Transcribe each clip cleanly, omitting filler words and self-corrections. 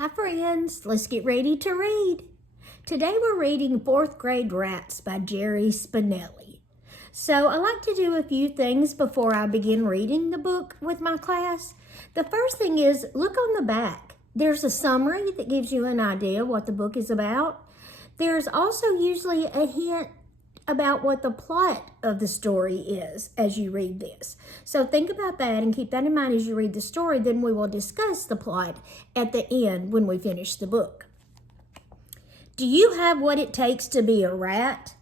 Hi friends, let's get ready to read. Today we're reading 4th Grade Rats by Jerry Spinelli. So I like to do a few things before I begin reading the book with my class. The first thing is look on the back. There's a summary that gives you an idea what the book is about. There's also usually a hint about what the plot of the story is as you read this. So think about that and keep that in mind as you read the story. Then we will discuss the plot at the end when we finish the book. Do you have what it takes to be a rat?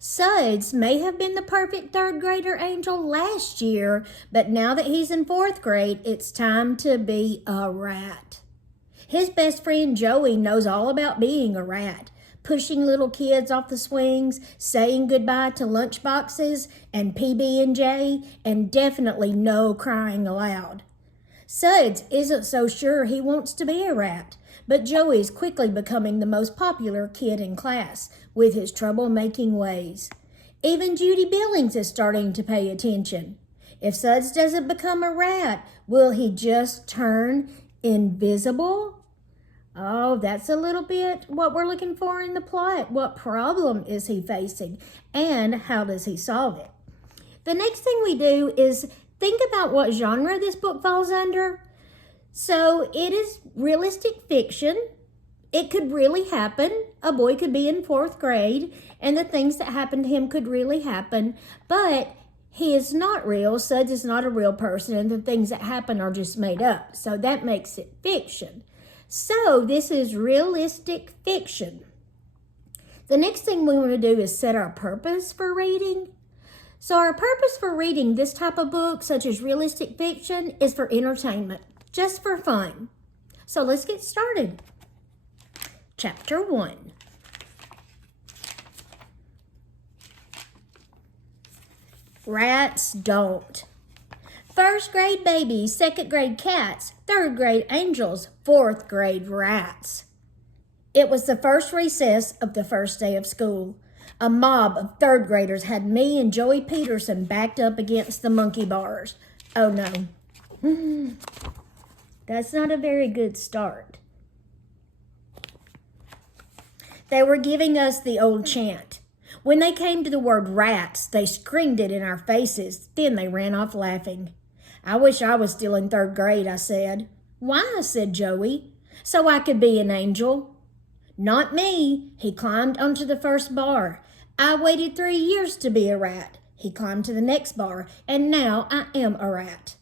Suds may have been the perfect 3rd grader angel last year, but now that he's in 4th grade, it's time to be a rat. His best friend Joey knows all about being a rat. Pushing little kids off the swings, saying goodbye to lunch boxes and PB&J, and definitely no crying aloud. Suds isn't so sure he wants to be a rat, but Joey's quickly becoming the most popular kid in class with his troublemaking ways. Even Judy Billings is starting to pay attention. If Suds doesn't become a rat, will he just turn invisible? Oh, that's a little bit what we're looking for in the plot. What problem is he facing and how does he solve it? The next thing we do is think about what genre this book falls under. So it is realistic fiction. It could really happen. A boy could be in 4th grade and the things that happen to him could really happen, but he is not real. Suds is not a real person and the things that happen are just made up. So that makes it fiction. So this is realistic fiction. The next thing we want to do is set our purpose for reading. So our purpose for reading this type of book, such as realistic fiction, is for entertainment, just for fun. So let's get started. Chapter 1. Rats don't. 1st grade babies, 2nd grade cats, 3rd grade angels, 4th grade rats. It was the first recess of the first day of school. A mob of 3rd graders had me and Joey Peterson backed up against the monkey bars. Oh no. That's not a very good start. They were giving us the old chant. When they came to the word rats, they screamed it in our faces. Then they ran off laughing. I wish I was still in 3rd grade, I said. Why, said Joey. So I could be an angel. Not me. He climbed onto the first bar. I waited 3 years to be a rat. He climbed to the next bar, and now I am a rat.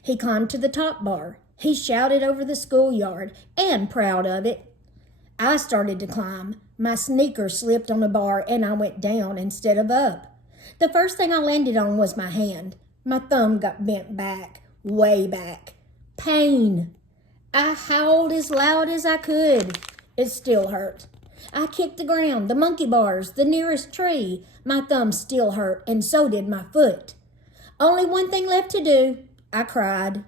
He climbed to the top bar. He shouted over the schoolyard, and proud of it. I started to climb. My sneaker slipped on a bar, and I went down instead of up. The first thing I landed on was my hand. My thumb got bent back, way back. Pain. I howled as loud as I could. It still hurt. I kicked the ground, the monkey bars, the nearest tree. My thumb still hurt, and so did my foot. Only one thing left to do. I cried.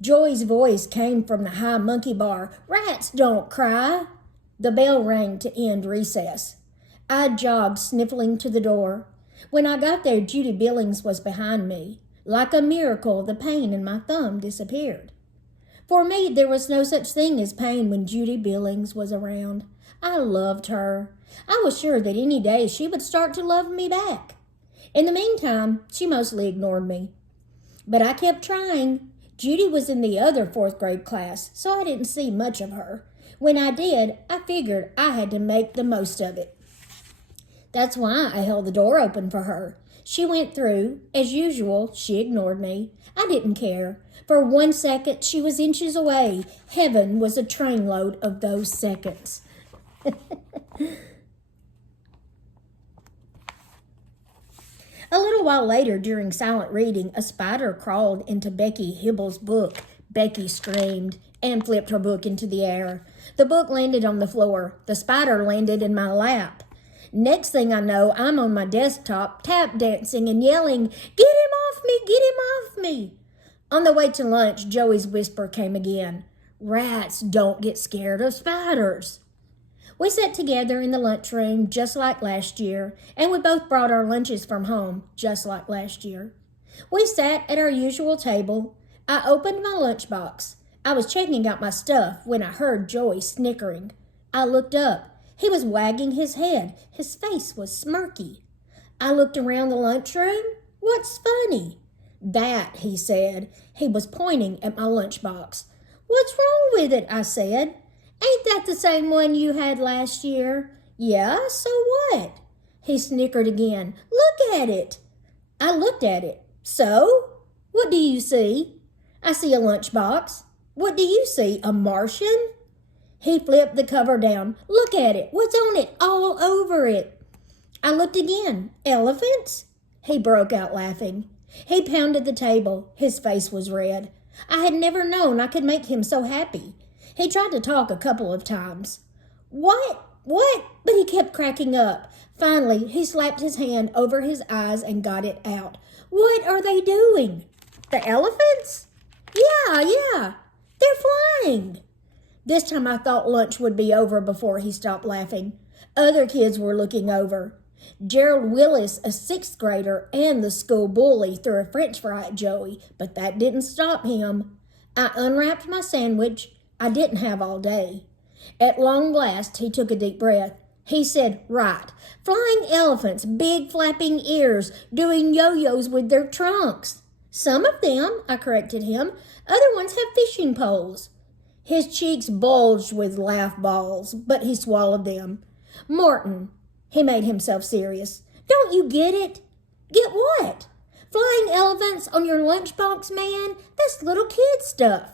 Joey's voice came from the high monkey bar. Rats don't cry. The bell rang to end recess. I jogged, sniffling to the door. When I got there, Judy Billings was behind me. Like a miracle, the pain in my thumb disappeared. For me, there was no such thing as pain when Judy Billings was around. I loved her. I was sure that any day she would start to love me back. In the meantime, she mostly ignored me. But I kept trying. Judy was in the other 4th grade class, so I didn't see much of her. When I did, I figured I had to make the most of it. That's why I held the door open for her. She went through. As usual, she ignored me. I didn't care. For 1 second, she was inches away. Heaven was a trainload of those seconds. A little while later, during silent reading, a spider crawled into Becky Hibble's book. Becky screamed and flipped her book into the air. The book landed on the floor. The spider landed in my lap. Next thing I know, I'm on my desktop, tap dancing and yelling, "Get him off me! Get him off me!" On the way to lunch, Joey's whisper came again. Rats don't get scared of spiders. We sat together in the lunchroom just like last year, and we both brought our lunches from home just like last year. We sat at our usual table. I opened my lunchbox. I was checking out my stuff when I heard Joey snickering. I looked up. He was wagging his head. His face was smirky. I looked around the lunchroom. What's funny? That, he said. He was pointing at my lunchbox. What's wrong with it? I said. Ain't that the same one you had last year? Yeah, so what? He snickered again. Look at it. I looked at it. So? What do you see? I see a lunchbox. What do you see? A Martian? He flipped the cover down. Look at it. What's on it? All over it. I looked again. Elephants? He broke out laughing. He pounded the table. His face was red. I had never known I could make him so happy. He tried to talk a couple of times. What? But he kept cracking up. Finally, he slapped his hand over his eyes and got it out. What are they doing? The elephants? Yeah. They're flying. This time I thought lunch would be over before he stopped laughing. Other kids were looking over. Gerald Willis, a 6th grader and the school bully, threw a French fry at Joey, but that didn't stop him. I unwrapped my sandwich I didn't have all day. At long last, he took a deep breath. He said, right, flying elephants, big flapping ears, doing yo-yos with their trunks. Some of them, I corrected him, other ones have fishing poles. His cheeks bulged with laugh balls, but he swallowed them. Morton, he made himself serious. Don't you get it? Get what? Flying elephants on your lunchbox, man? That's little kid stuff.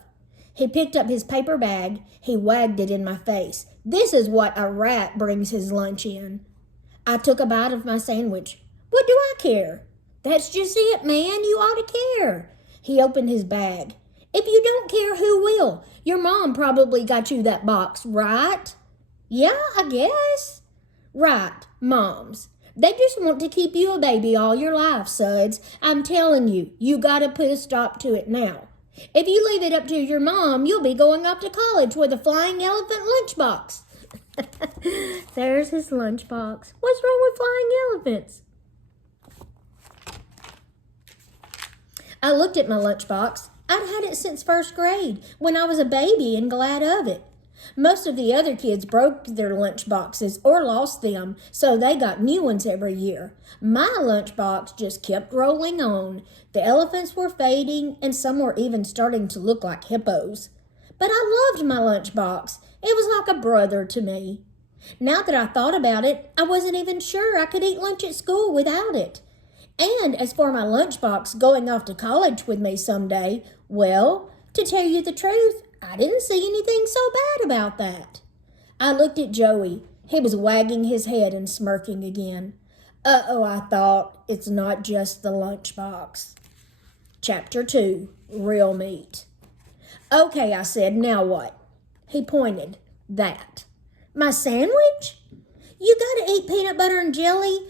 He picked up his paper bag. He wagged it in my face. This is what a rat brings his lunch in. I took a bite of my sandwich. What do I care? That's just it, man. You ought to care. He opened his bag. If you don't care, who will? Your mom probably got you that box, right? Yeah, I guess. Right, moms. They just want to keep you a baby all your life, Suds. I'm telling you, you gotta put a stop to it now. If you leave it up to your mom, you'll be going off to college with a flying elephant lunchbox. There's his lunchbox. What's wrong with flying elephants? I looked at my lunchbox. I'd had it since 1st grade, when I was a baby and glad of it. Most of the other kids broke their lunchboxes or lost them, so they got new ones every year. My lunchbox just kept rolling on. The elephants were fading, and some were even starting to look like hippos. But I loved my lunchbox. It was like a brother to me. Now that I thought about it, I wasn't even sure I could eat lunch at school without it. And as for my lunchbox going off to college with me someday, well, to tell you the truth, I didn't see anything so bad about that. I looked at Joey. He was wagging his head and smirking again. Uh-oh, I thought, it's not just the lunchbox. Chapter 2, Real Meat. Okay, I said, now what? He pointed. That. My sandwich? You gotta eat peanut butter and jelly?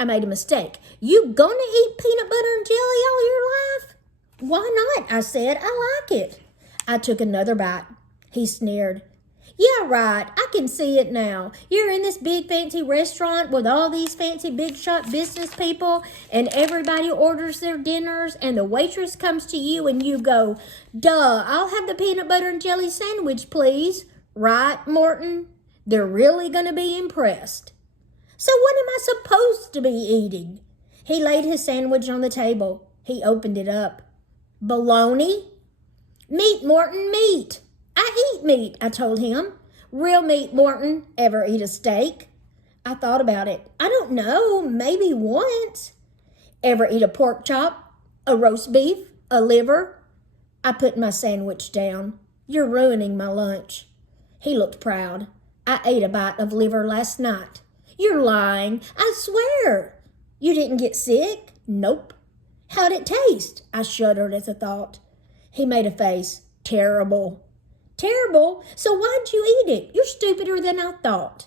I made a mistake. You gonna eat peanut butter and jelly all your life? Why not? I said, I like it. I took another bite. He sneered. Yeah, right. I can see it now. You're in this big fancy restaurant with all these fancy big shot business people, and everybody orders their dinners, and the waitress comes to you and you go, duh, I'll have the peanut butter and jelly sandwich, please. Right, Morton? They're really going to be impressed. So what am I supposed to be eating? He laid his sandwich on the table. He opened it up. Bologna? Meat, Morton, meat. I eat meat, I told him. Real meat, Morton. Ever eat a steak? I thought about it. I don't know, maybe once. Ever eat a pork chop? A roast beef? A liver? I put my sandwich down. You're ruining my lunch. He looked proud. I ate a bite of liver last night. You're lying. I swear. You didn't get sick? Nope. How'd it taste? I shuddered at the thought. He made a face. Terrible. Terrible? So why'd you eat it? You're stupider than I thought.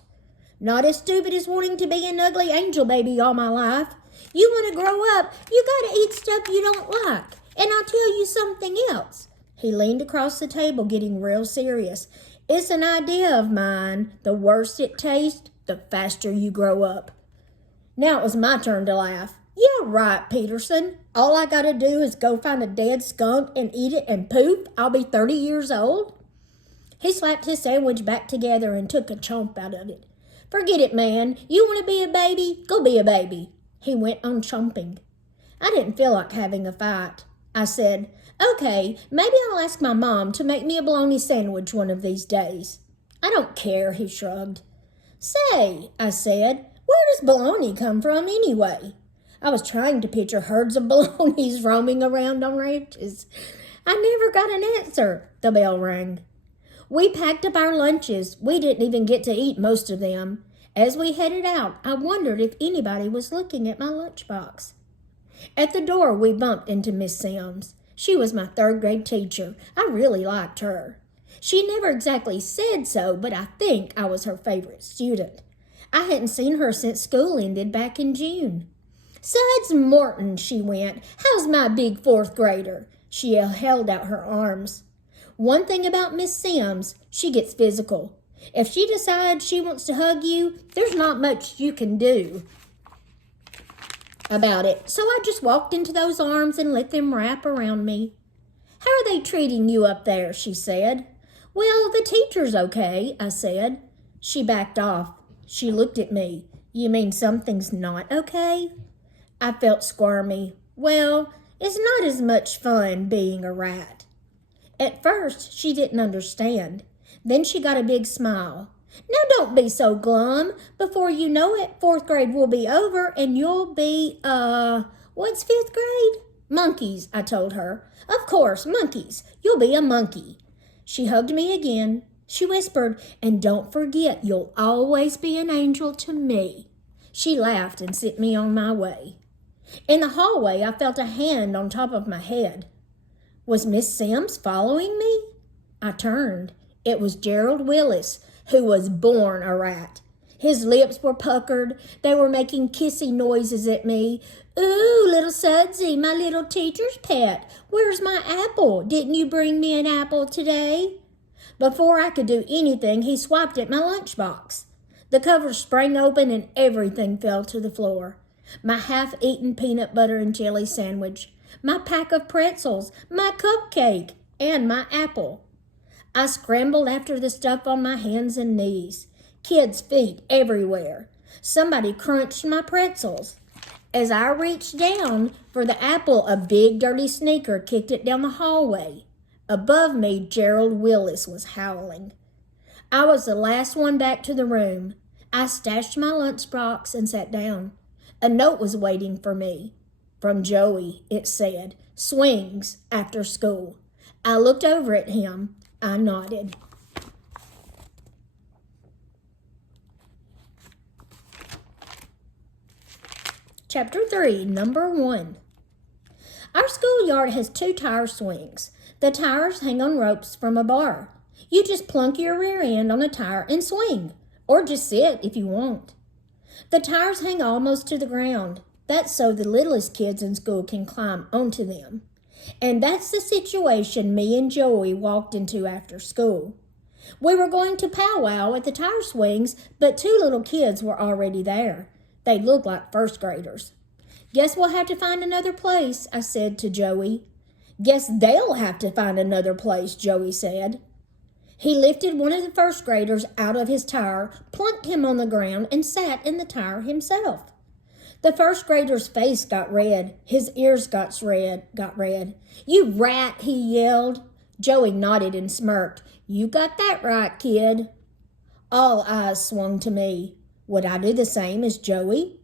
Not as stupid as wanting to be an ugly angel baby all my life. You want to grow up, you gotta eat stuff you don't like. And I'll tell you something else. He leaned across the table, getting real serious. It's an idea of mine. The worse it tastes, the faster you grow up. Now it was my turn to laugh. Yeah, right, Peterson. All I gotta do is go find a dead skunk and eat it and poof, I'll be 30 years old. He slapped his sandwich back together and took a chomp out of it. Forget it, man. You want to be a baby? Go be a baby. He went on chomping. I didn't feel like having a fight. I said, okay, maybe I'll ask my mom to make me a bologna sandwich one of these days. I don't care, he shrugged. Say, I said, where does bologna come from anyway? I was trying to picture herds of bolognas roaming around on ranches. I never got an answer. The bell rang. We packed up our lunches. We didn't even get to eat most of them. As we headed out, I wondered if anybody was looking at my lunchbox. At the door, we bumped into Miss Sims. She was my third-grade teacher. I really liked her. She never exactly said so, but I think I was her favorite student. I hadn't seen her since school ended back in June. Suds Morton, she went. How's my big fourth grader? She held out her arms. One thing about Miss Sims, she gets physical. If she decides she wants to hug you, there's not much you can do about it. So I just walked into those arms and let them wrap around me. How are they treating you up there? She said. Well, the teacher's okay, I said. She backed off. She looked at me. You mean something's not okay? I felt squirmy. Well, it's not as much fun being a rat. At first, she didn't understand. Then she got a big smile. Now don't be so glum. Before you know it, fourth grade will be over and you'll be, what's fifth grade? Monkeys, I told her. Of course, monkeys. You'll be a monkey. She hugged me again. She whispered, and don't forget, you'll always be an angel to me. She laughed and sent me on my way. In the hallway, I felt a hand on top of my head. Was Miss Sims following me? I turned. It was Gerald Willis, who was born a rat. His lips were puckered. They were making kissy noises at me. Ooh, little Sudsy, my little teacher's pet. Where's my apple? Didn't you bring me an apple today? Before I could do anything, he swiped at my lunchbox. The cover sprang open and everything fell to the floor. My half-eaten peanut butter and jelly sandwich, my pack of pretzels, my cupcake, and my apple. I scrambled after the stuff on my hands and knees. Kids' feet everywhere. Somebody crunched my pretzels. As I reached down for the apple, a big dirty sneaker kicked it down the hallway. Above me, Gerald Willis was howling. I was the last one back to the room. I stashed my lunchbox and sat down. A note was waiting for me. From Joey, it said, swings after school. I looked over at him. I nodded. Chapter 3, Number 1. Our schoolyard has 2 tire swings. The tires hang on ropes from a bar. You just plunk your rear end on a tire and swing, or just sit if you want. The tires hang almost to the ground. That's so the littlest kids in school can climb onto them. And that's the situation me and Joey walked into after school. We were going to powwow at the tire swings, but 2 little kids were already there. They looked like first graders. Guess we'll have to find another place, I said to Joey. Guess they'll have to find another place, Joey said. He lifted one of the first graders out of his tire, plunked him on the ground, and sat in the tire himself. The first grader's face got red. His ears got red. You rat, he yelled. Joey nodded and smirked. You got that right, kid. All eyes swung to me. Would I do the same as Joey?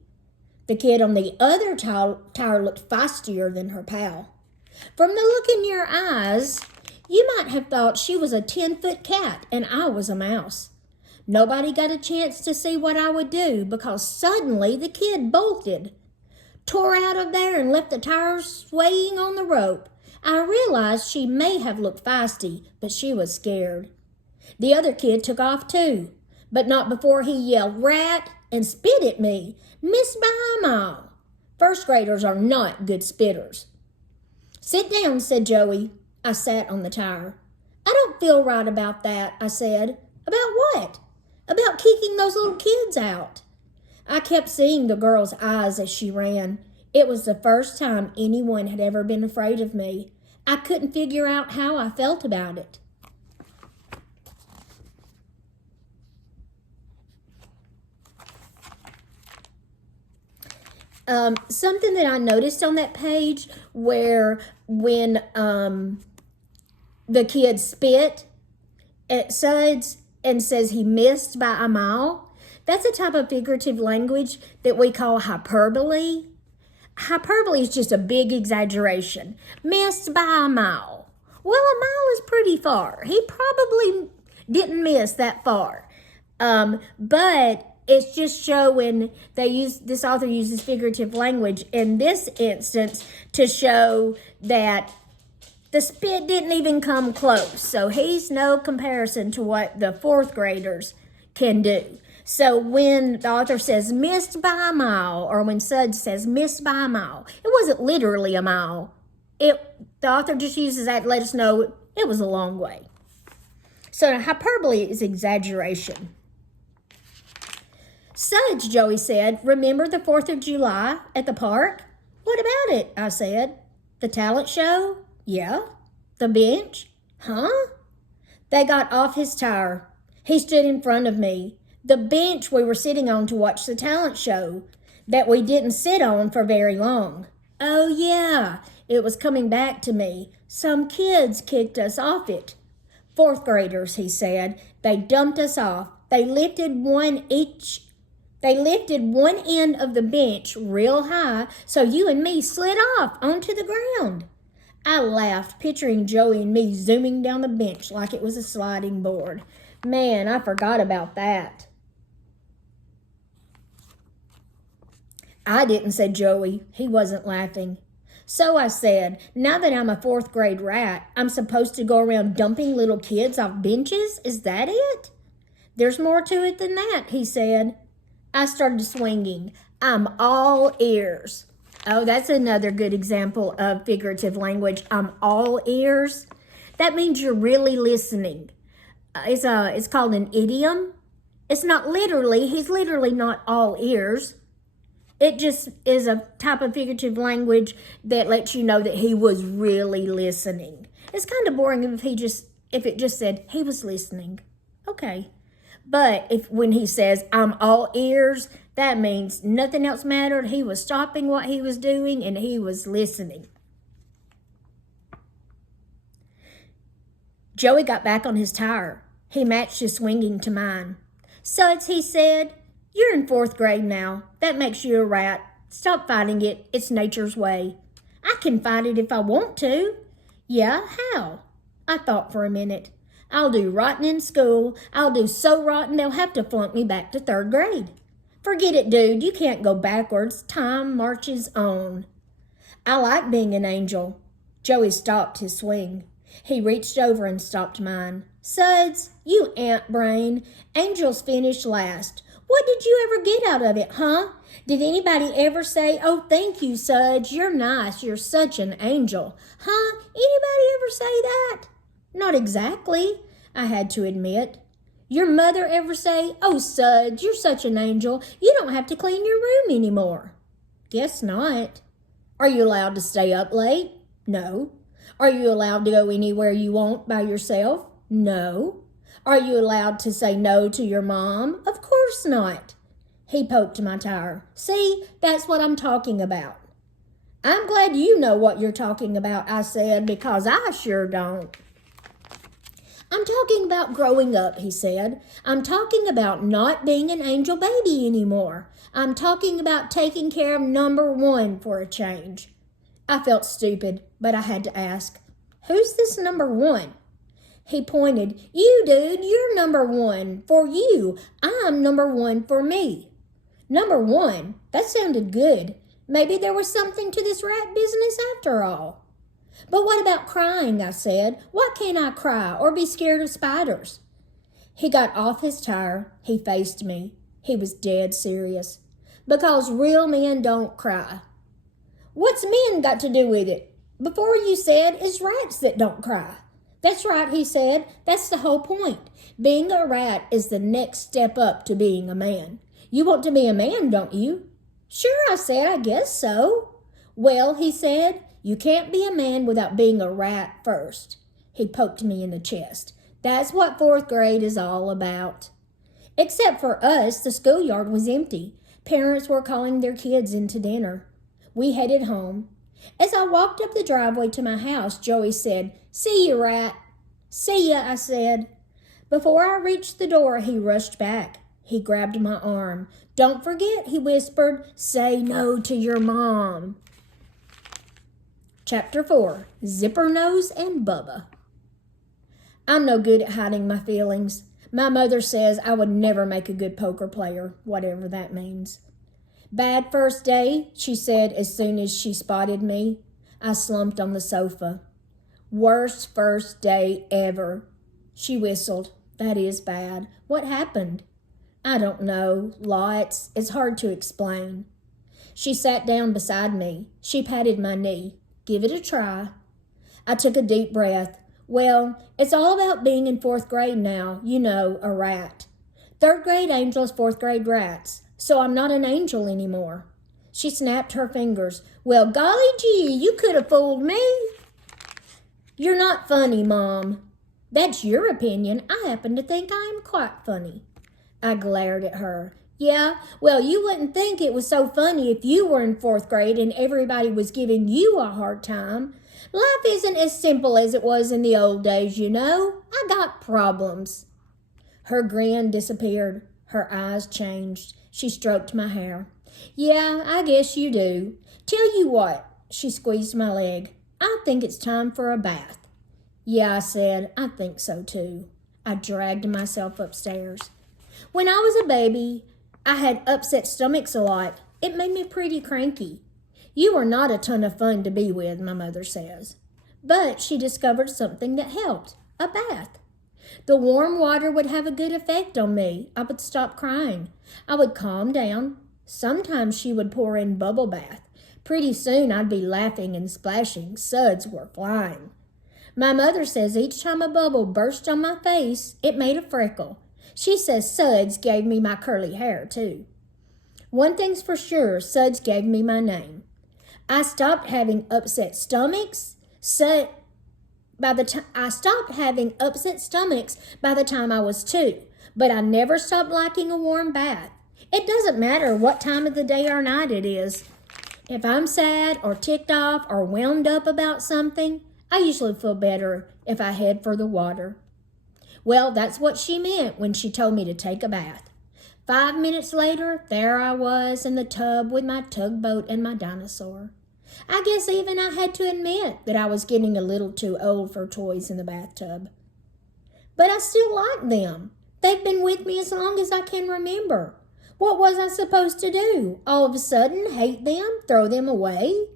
The kid on the other tire looked feistier than her pal. From the look in your eyes, you might have thought she was a 10-foot cat and I was a mouse. Nobody got a chance to see what I would do because suddenly the kid bolted, tore out of there and left the tires swaying on the rope. I realized she may have looked feisty, but she was scared. The other kid took off too, but not before he yelled, rat, and spit at me. Missed by a mile. First graders are not good spitters. Sit down, said Joey. I sat on the tire. I don't feel right about that, I said. About what? About kicking those little kids out. I kept seeing the girl's eyes as she ran. It was the first time anyone had ever been afraid of me. I couldn't figure out how I felt about it. Something that I noticed on that page where when the kid spit at Suds and says he missed by a mile, that's a type of figurative language that we call hyperbole. Hyperbole is just a big exaggeration. Missed by a mile. Well, a mile is pretty far. He probably didn't miss that far. But it's just showing this author uses figurative language in this instance to show that the spit didn't even come close. So he's no comparison to what the fourth graders can do. So when the author says missed by a mile, or when Suds says missed by a mile, it wasn't literally a mile. The author just uses that to let us know it was a long way. So hyperbole is exaggeration. Suds, Joey said, remember the 4th of July at the park? What about it? I said. The talent show? Yeah. The bench? Huh? They got off his tire. He stood in front of me. The bench we were sitting on to watch the talent show that we didn't sit on for very long. Oh, yeah. It was coming back to me. Some kids kicked us off it. 4th graders, he said. They dumped us off. They lifted one end of the bench real high, so you and me slid off onto the ground. I laughed, picturing Joey and me zooming down the bench like it was a sliding board. Man, I forgot about that. I didn't, said Joey. He wasn't laughing. So I said, now that I'm a 4th grade rat, I'm supposed to go around dumping little kids off benches? Is that it? There's more to it than that, he said. I started swinging. I'm all ears. Oh, that's another good example of figurative language. I'm all ears. That means you're really listening. It's called an idiom. It's not literally, he's literally not all ears. It just is a type of figurative language that lets you know that he was really listening. It's kind of boring if it just said he was listening. Okay. But when he says, I'm all ears, that means nothing else mattered. He was stopping what he was doing and he was listening. Joey got back on his tire. He matched his swinging to mine. Suds, he said, you're in 4th grade now. That makes you a rat. Stop fighting it. It's nature's way. I can fight it if I want to. Yeah, how? I thought for a minute. I'll do rotten in school. I'll do so rotten they'll have to flunk me back to 3rd grade. Forget it, dude. You can't go backwards. Time marches on. I like being an angel. Joey stopped his swing. He reached over and stopped mine. Suds, you ant brain. Angels finish last. What did you ever get out of it, huh? Did anybody ever say, oh, thank you, Suds, you're nice, you're such an angel? Huh? Anybody ever say that? Not exactly, I had to admit. Your mother ever say, oh, Suds, you're such an angel, you don't have to clean your room anymore? Guess not. Are you allowed to stay up late? No. Are you allowed to go anywhere you want by yourself? No. Are you allowed to say no to your mom? Of course not. He poked my tire. See, that's what I'm talking about. I'm glad you know what you're talking about, I said, because I sure don't. I'm talking about growing up, he said. I'm talking about not being an angel baby anymore. I'm talking about taking care of number 1 for a change. I felt stupid, but I had to ask, who's this number 1? He pointed. You, dude, you're number 1 for you. I'm number 1 for me. Number 1? That sounded good. Maybe there was something to this rat business after all. But what about crying, I said. Why can't I cry or be scared of spiders? He got off his tire. He faced me. He was dead serious. Because real men don't cry. What's men got to do with it? Before you said it's rats that don't cry. That's right, he said. That's the whole point. Being a rat is the next step up to being a man. You want to be a man, don't you? Sure, I said, I guess so. Well, he said, you can't be a man without being a rat first. He poked me in the chest. That's what fourth grade is all about. Except for us, the schoolyard was empty. Parents were calling their kids into dinner. We headed home. As I walked up the driveway to my house, Joey said, "See you, Rat." "See ya," I said. Before I reached the door, he rushed back. He grabbed my arm. "Don't forget," he whispered, "say no to your mom." Chapter 4, Zipper Nose and Bubba. I'm no good at hiding my feelings. My mother says I would never make a good poker player, whatever that means. "Bad first day," she said as soon as she spotted me. I slumped on the sofa. "Worst first day ever." She whistled. "That is bad. What happened?" "I don't know. Lots. It's hard to explain." She sat down beside me. She patted my knee. "Give it a try." I took a deep breath. "Well, it's all about being in fourth grade now. You know, a rat. Third grade angels, fourth grade rats. So I'm not an angel anymore." She snapped her fingers. "Well, golly gee, you could have fooled me." "You're not funny, Mom." "That's your opinion. I happen to think I am quite funny." I glared at her. "Yeah, well, you wouldn't think it was so funny if you were in fourth grade and everybody was giving you a hard time. Life isn't as simple as it was in the old days, you know. I got problems." Her grin disappeared. Her eyes changed. She stroked my hair. "Yeah, I guess you do. Tell you what," she squeezed my leg. "I think it's time for a bath." "Yeah," I said, "I think so too." I dragged myself upstairs. When I was a baby, I had upset stomachs a lot. It made me pretty cranky. "You are not a ton of fun to be with," my mother says. But she discovered something that helped, a bath. The warm water would have a good effect on me. I would stop crying. I would calm down. Sometimes she would pour in bubble bath. Pretty soon I'd be laughing and splashing. Suds were flying. My mother says each time a bubble burst on my face, it made a freckle. She says suds gave me my curly hair, too. One thing's for sure, suds gave me my name. I stopped having upset stomachs. I stopped having upset stomachs by the time I was 2, but I never stopped liking a warm bath. It doesn't matter what time of the day or night it is. If I'm sad or ticked off or wound up about something, I usually feel better if I head for the water. Well, that's what she meant when she told me to take a bath. 5 minutes later, there I was in the tub with my tugboat and my dinosaur. I guess even I had to admit that I was getting a little too old for toys in the bathtub. But I still like them. They've been with me as long as I can remember. What was I supposed to do? All of a sudden, hate them? Throw them away?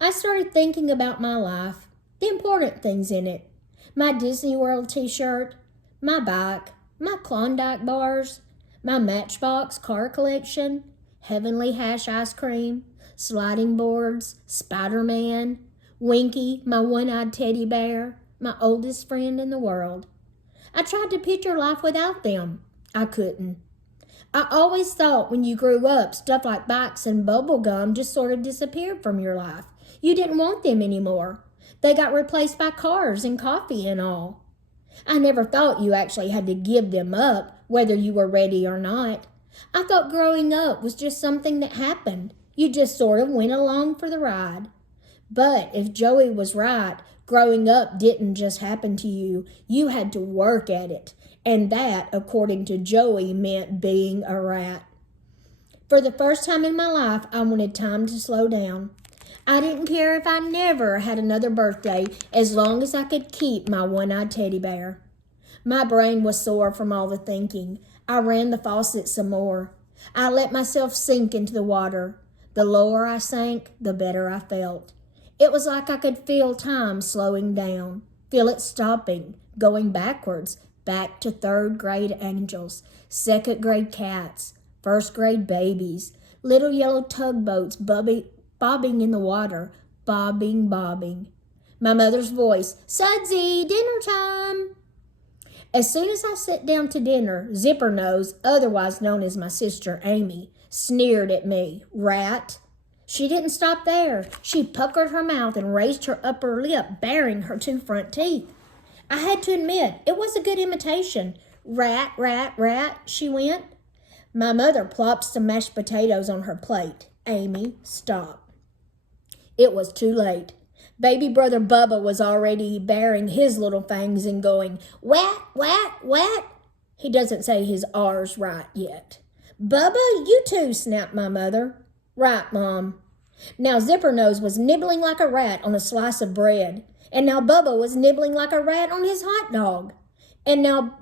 I started thinking about my life, the important things in it. My Disney World t-shirt, my bike, my Klondike bars, my Matchbox car collection, Heavenly Hash ice cream, sliding boards, Spider-Man, Winky, my one-eyed teddy bear, my oldest friend in the world. I tried to picture life without them. I couldn't. I always thought when you grew up, stuff like bikes and bubble gum just sort of disappeared from your life. You didn't want them anymore. They got replaced by cars and coffee and all. I never thought you actually had to give them up, whether you were ready or not. I thought growing up was just something that happened. You just sort of went along for the ride. But if Joey was right, growing up didn't just happen to you. You had to work at it. And that, according to Joey, meant being a rat. For the first time in my life, I wanted time to slow down. I didn't care if I never had another birthday as long as I could keep my one-eyed teddy bear. My brain was sore from all the thinking. I ran the faucet some more. I let myself sink into the water. The lower I sank, the better I felt. It was like I could feel time slowing down, feel it stopping, going backwards, back to third grade angels, second grade cats, first grade babies, little yellow tugboats bobbing in the water, bobbing. My mother's voice, "Sudsy, dinner time." As soon as I sat down to dinner, Zipper Nose, otherwise known as my sister Amy, sneered at me. "Rat." She didn't stop there. She puckered her mouth and raised her upper lip, baring her 2 front teeth. I had to admit, it was a good imitation. Rat, rat, rat, she went. My mother plopped some mashed potatoes on her plate. Amy, stop. It was too late. Baby brother Bubba was already baring his little fangs and going, whack, whack, whack. He doesn't say his R's right yet. Bubba, you too, snapped my mother. Right, Mom. Now Zippernose was nibbling like a rat on a slice of bread, and now Bubba was nibbling like a rat on his hot dog. And now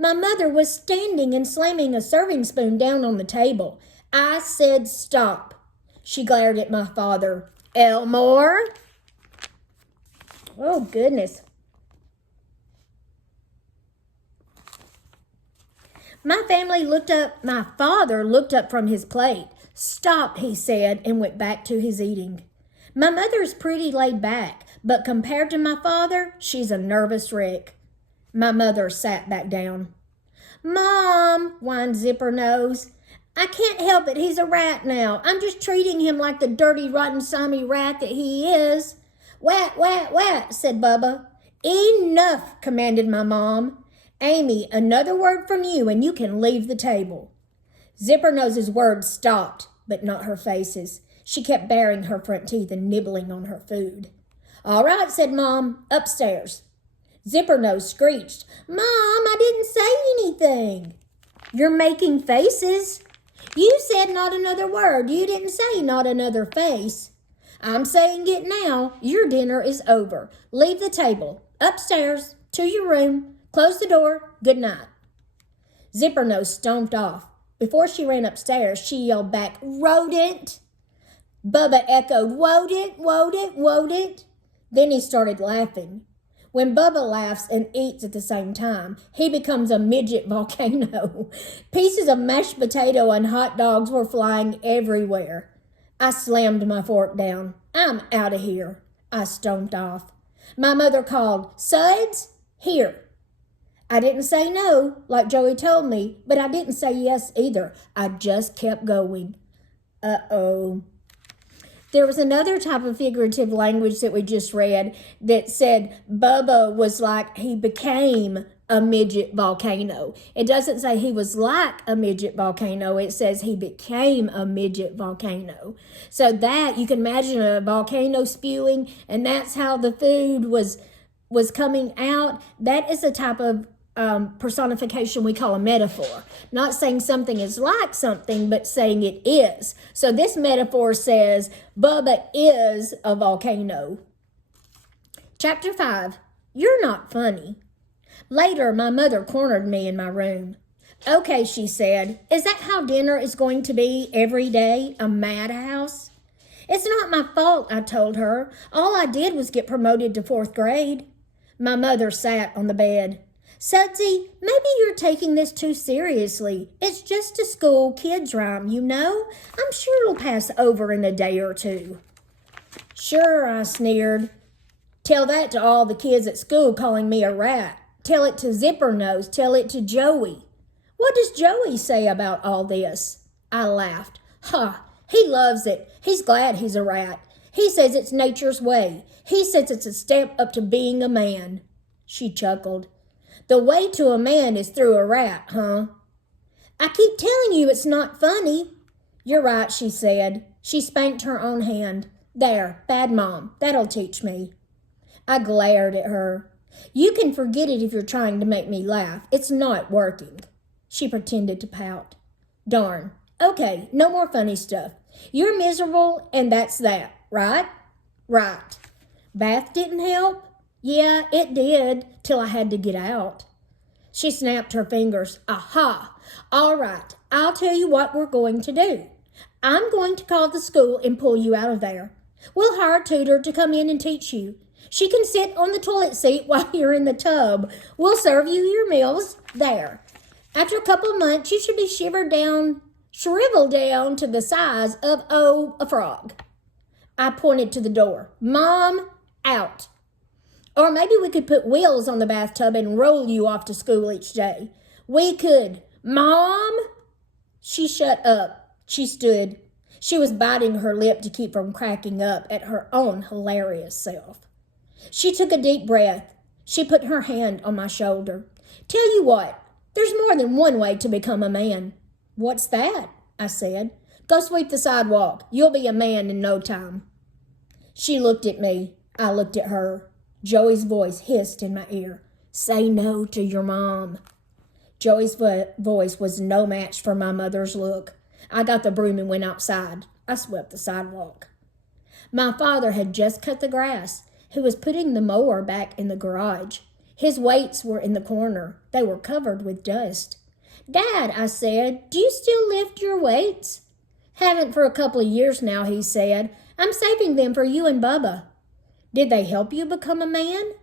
my mother was standing and slamming a serving spoon down on the table. I said stop. She glared at my father. Elmore? Oh, goodness. My father looked up from his plate. Stop, he said, and went back to his eating. My mother's pretty laid back, but compared to my father, she's a nervous wreck. My mother sat back down. Mom, whined Zippernose, I can't help it. He's a rat now. I'm just treating him like the dirty, rotten, slimy rat that he is. Whack, whack, whack, said Bubba. Enough, commanded my mom. Amy, another word from you and you can leave the table. Zippernose's words stopped, but not her faces. She kept baring her front teeth and nibbling on her food. All right, said Mom, upstairs. Zippernose screeched, Mom, I didn't say anything. You're making faces. You said not another word. You didn't say not another face. I'm saying it now. Your dinner is over. Leave the table. Upstairs. To your room. Close the door. Good night. Zippernose stomped off. Before she ran upstairs, she yelled back, Rodent! Bubba echoed, Woed it, woed it, woed it. Then he started laughing. When Bubba laughs and eats at the same time, he becomes a midget volcano. Pieces of mashed potato and hot dogs were flying everywhere. I slammed my fork down. I'm out of here. I stomped off. My mother called, Suds, here. I didn't say no, like Joey told me, but I didn't say yes either. I just kept going. Uh-oh. There was another type of figurative language that we just read that said Bubba was like he became a midget volcano. It doesn't say he was like a midget volcano. It says he became a midget volcano. So that, you can imagine a volcano spewing, and that's how the food was coming out. That is a type of personification we call a metaphor. Not saying something is like something, but saying it is. So this metaphor says, Bubba is a volcano. Chapter 5, You're not funny. Later, my mother cornered me in my room. Okay, she said, is that how dinner is going to be every day, a madhouse? It's not my fault, I told her. All I did was get promoted to 4th grade. My mother sat on the bed. Sudsy, maybe you're taking this too seriously. It's just a school kids rhyme, you know? I'm sure it'll pass over in a day or two. Sure, I sneered. Tell that to all the kids at school calling me a rat. Tell it to Zippernose. Tell it to Joey. What does Joey say about all this? I laughed. He loves it. He's glad he's a rat. He says it's nature's way. He says it's a step up to being a man. She chuckled. The way to a man is through a rat, huh? I keep telling you it's not funny. You're right, she said. She spanked her own hand. There, bad mom. That'll teach me. I glared at her. You can forget it if you're trying to make me laugh. It's not working. She pretended to pout. Darn. Okay, no more funny stuff. You're miserable, and that's that, right? Right. Bath didn't help? Yeah, it did, till I had to get out. She snapped her fingers. Aha! All right, I'll tell you what we're going to do. I'm going to call the school and pull you out of there. We'll hire a tutor to come in and teach you. She can sit on the toilet seat while you're in the tub. We'll serve you your meals there. After a couple of months, you should be shriveled down to the size of, a frog. I pointed to the door. Mom, out. Or maybe we could put wheels on the bathtub and roll you off to school each day. We could. Mom? She shut up. She stood. She was biting her lip to keep from cracking up at her own hilarious self. She took a deep breath. She put her hand on my shoulder. "Tell you what, there's more than one way to become a man." "What's that?" I said. "Go sweep the sidewalk. You'll be a man in no time." She looked at me. I looked at her. Joey's voice hissed in my ear. "Say no to your mom." Joey's voice was no match for my mother's look. I got the broom and went outside. I swept the sidewalk. My father had just cut the grass. He was putting the mower back in the garage. His weights were in the corner. They were covered with dust. "Dad," I said, "do you still lift your weights?" "Haven't for a couple of years now," he said. "I'm saving them for you and Bubba." "Did they help you become a man?"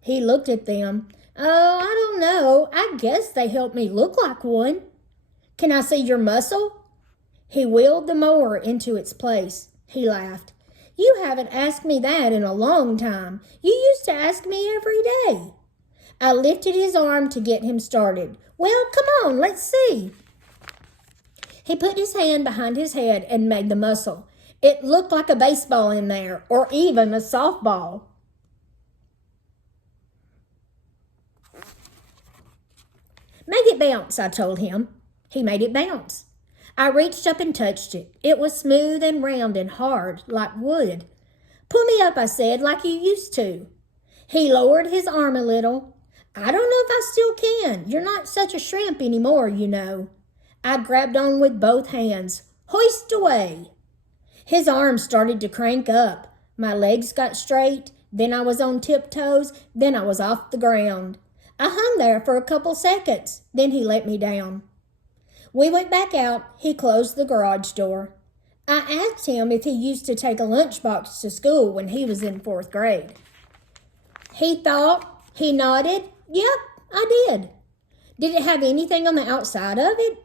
He looked at them. "Oh, I don't know. I guess they helped me look like one." "Can I see your muscle?" He wheeled the mower into its place. He laughed. "You haven't asked me that in a long time. You used to ask me every day." I lifted his arm to get him started. "Well, come on, let's see." He put his hand behind his head and made the muscle. It looked like a baseball in there, or even a softball. "Make it bounce," I told him. He made it bounce. I reached up and touched it. It was smooth and round and hard, like wood. "Pull me up," I said, "like you used to." He lowered his arm a little. "I don't know if I still can. You're not such a shrimp anymore, you know." I grabbed on with both hands. "Hoist away." His arms started to crank up. My legs got straight. Then I was on tiptoes. Then I was off the ground. I hung there for a couple seconds. Then he let me down. We went back out. He closed the garage door. I asked him if he used to take a lunchbox to school when he was in 4th grade. He thought. He nodded. "Yep, I did." "Did it have anything on the outside of it?"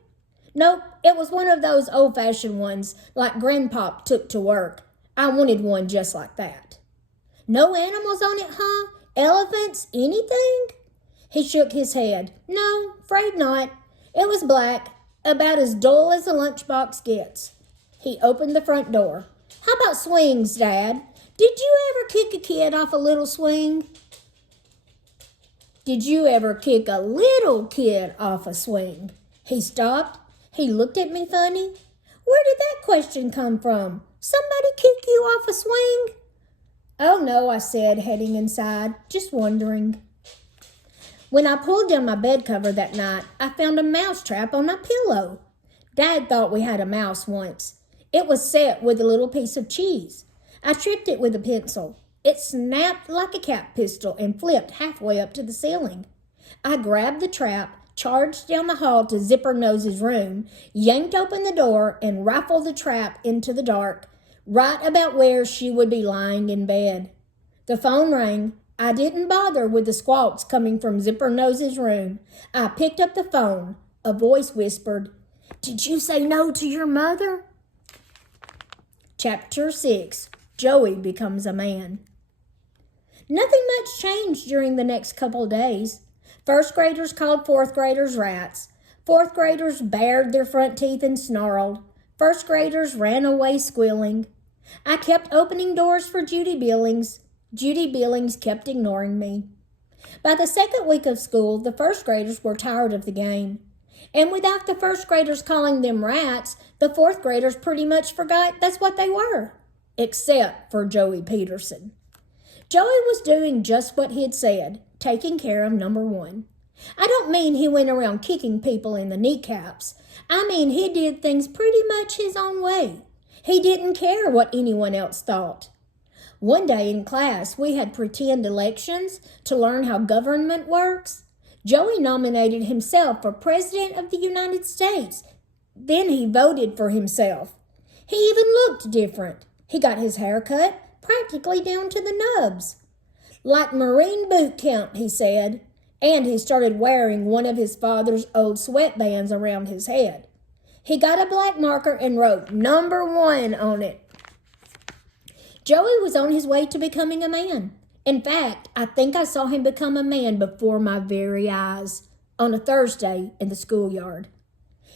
"Nope, it was one of those old-fashioned ones like Grandpa took to work. I wanted one just like that." "No animals on it, huh? Elephants, anything?" He shook his head. "No, afraid not. It was black, about as dull as a lunchbox gets." He opened the front door. "How about swings, Dad? Did you ever kick a kid off a little swing?" "Did you ever kick a little kid off a swing?" He stopped. He looked at me funny. "Where did that question come from? Somebody kick you off a swing?" "Oh, no," I said, heading inside, "just wondering." When I pulled down my bed cover that night, I found a mouse trap on my pillow. Dad thought we had a mouse once. It was set with a little piece of cheese. I tripped it with a pencil. It snapped like a cap pistol and flipped halfway up to the ceiling. I grabbed the trap, charged down the hall to Zipper Nose's room, yanked open the door, and rifled the trap into the dark, right about where she would be lying in bed. The phone rang. I didn't bother with the squawks coming from Zipper Nose's room. I picked up the phone. A voice whispered, "Did you say no to your mother?" Chapter 6. Joey Becomes a Man. Nothing much changed during the next couple of days. 1st graders called 4th graders rats. 4th graders bared their front teeth and snarled. 1st graders ran away squealing. I kept opening doors for Judy Billings. Judy Billings kept ignoring me. By the 2nd week of school, the 1st graders were tired of the game. And without the 1st graders calling them rats, the 4th graders pretty much forgot that's what they were. Except for Joey Peterson. Joey was doing just what he had said, taking care of number 1. I don't mean he went around kicking people in the kneecaps. I mean he did things pretty much his own way. He didn't care what anyone else thought. One day in class, we had pretend elections to learn how government works. Joey nominated himself for President of the United States. Then he voted for himself. He even looked different. He got his hair cut practically down to the nubs. "Like Marine boot camp," he said. And he started wearing one of his father's old sweatbands around his head. He got a black marker and wrote number 1 on it. Joey was on his way to becoming a man. In fact, I think I saw him become a man before my very eyes on a Thursday in the schoolyard.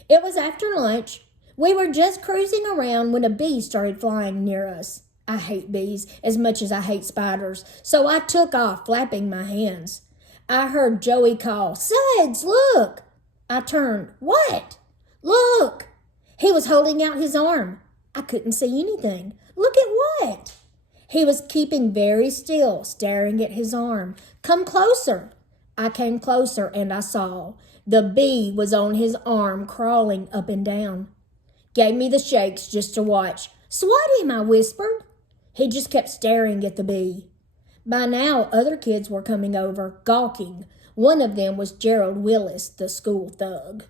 It was after lunch. We were just cruising around when a bee started flying near us. I hate bees as much as I hate spiders, so I took off, flapping my hands. I heard Joey call, "Suds, look!" I turned. What? Look! He was holding out his arm. I couldn't see anything. Look at what? He was keeping very still, staring at his arm. Come closer. I came closer and I saw. The bee was on his arm, crawling up and down. Gave me the shakes just to watch. Swat him, I whispered. He just kept staring at the bee. By now, other kids were coming over, gawking. One of them was Gerald Willis, the school thug.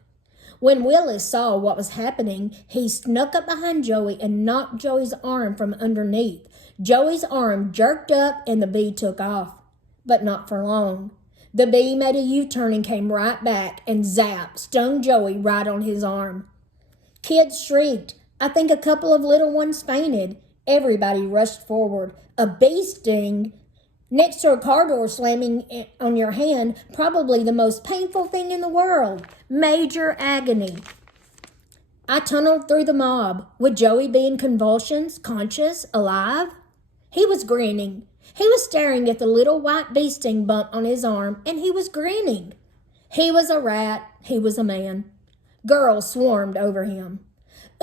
When Willis saw what was happening, he snuck up behind Joey and knocked Joey's arm from underneath. Joey's arm jerked up and the bee took off. But not for long. The bee made a U-turn and came right back and zap, stung Joey right on his arm. Kids shrieked. I think a couple of little ones fainted. Everybody rushed forward. A bee sting next to a car door slamming on your hand, probably the most painful thing in the world. Major agony. I tunneled through the mob. Would Joey be in convulsions, conscious, alive? He was grinning. He was staring at the little white bee sting bump on his arm, and he was grinning. He was a rat. He was a man. Girls swarmed over him.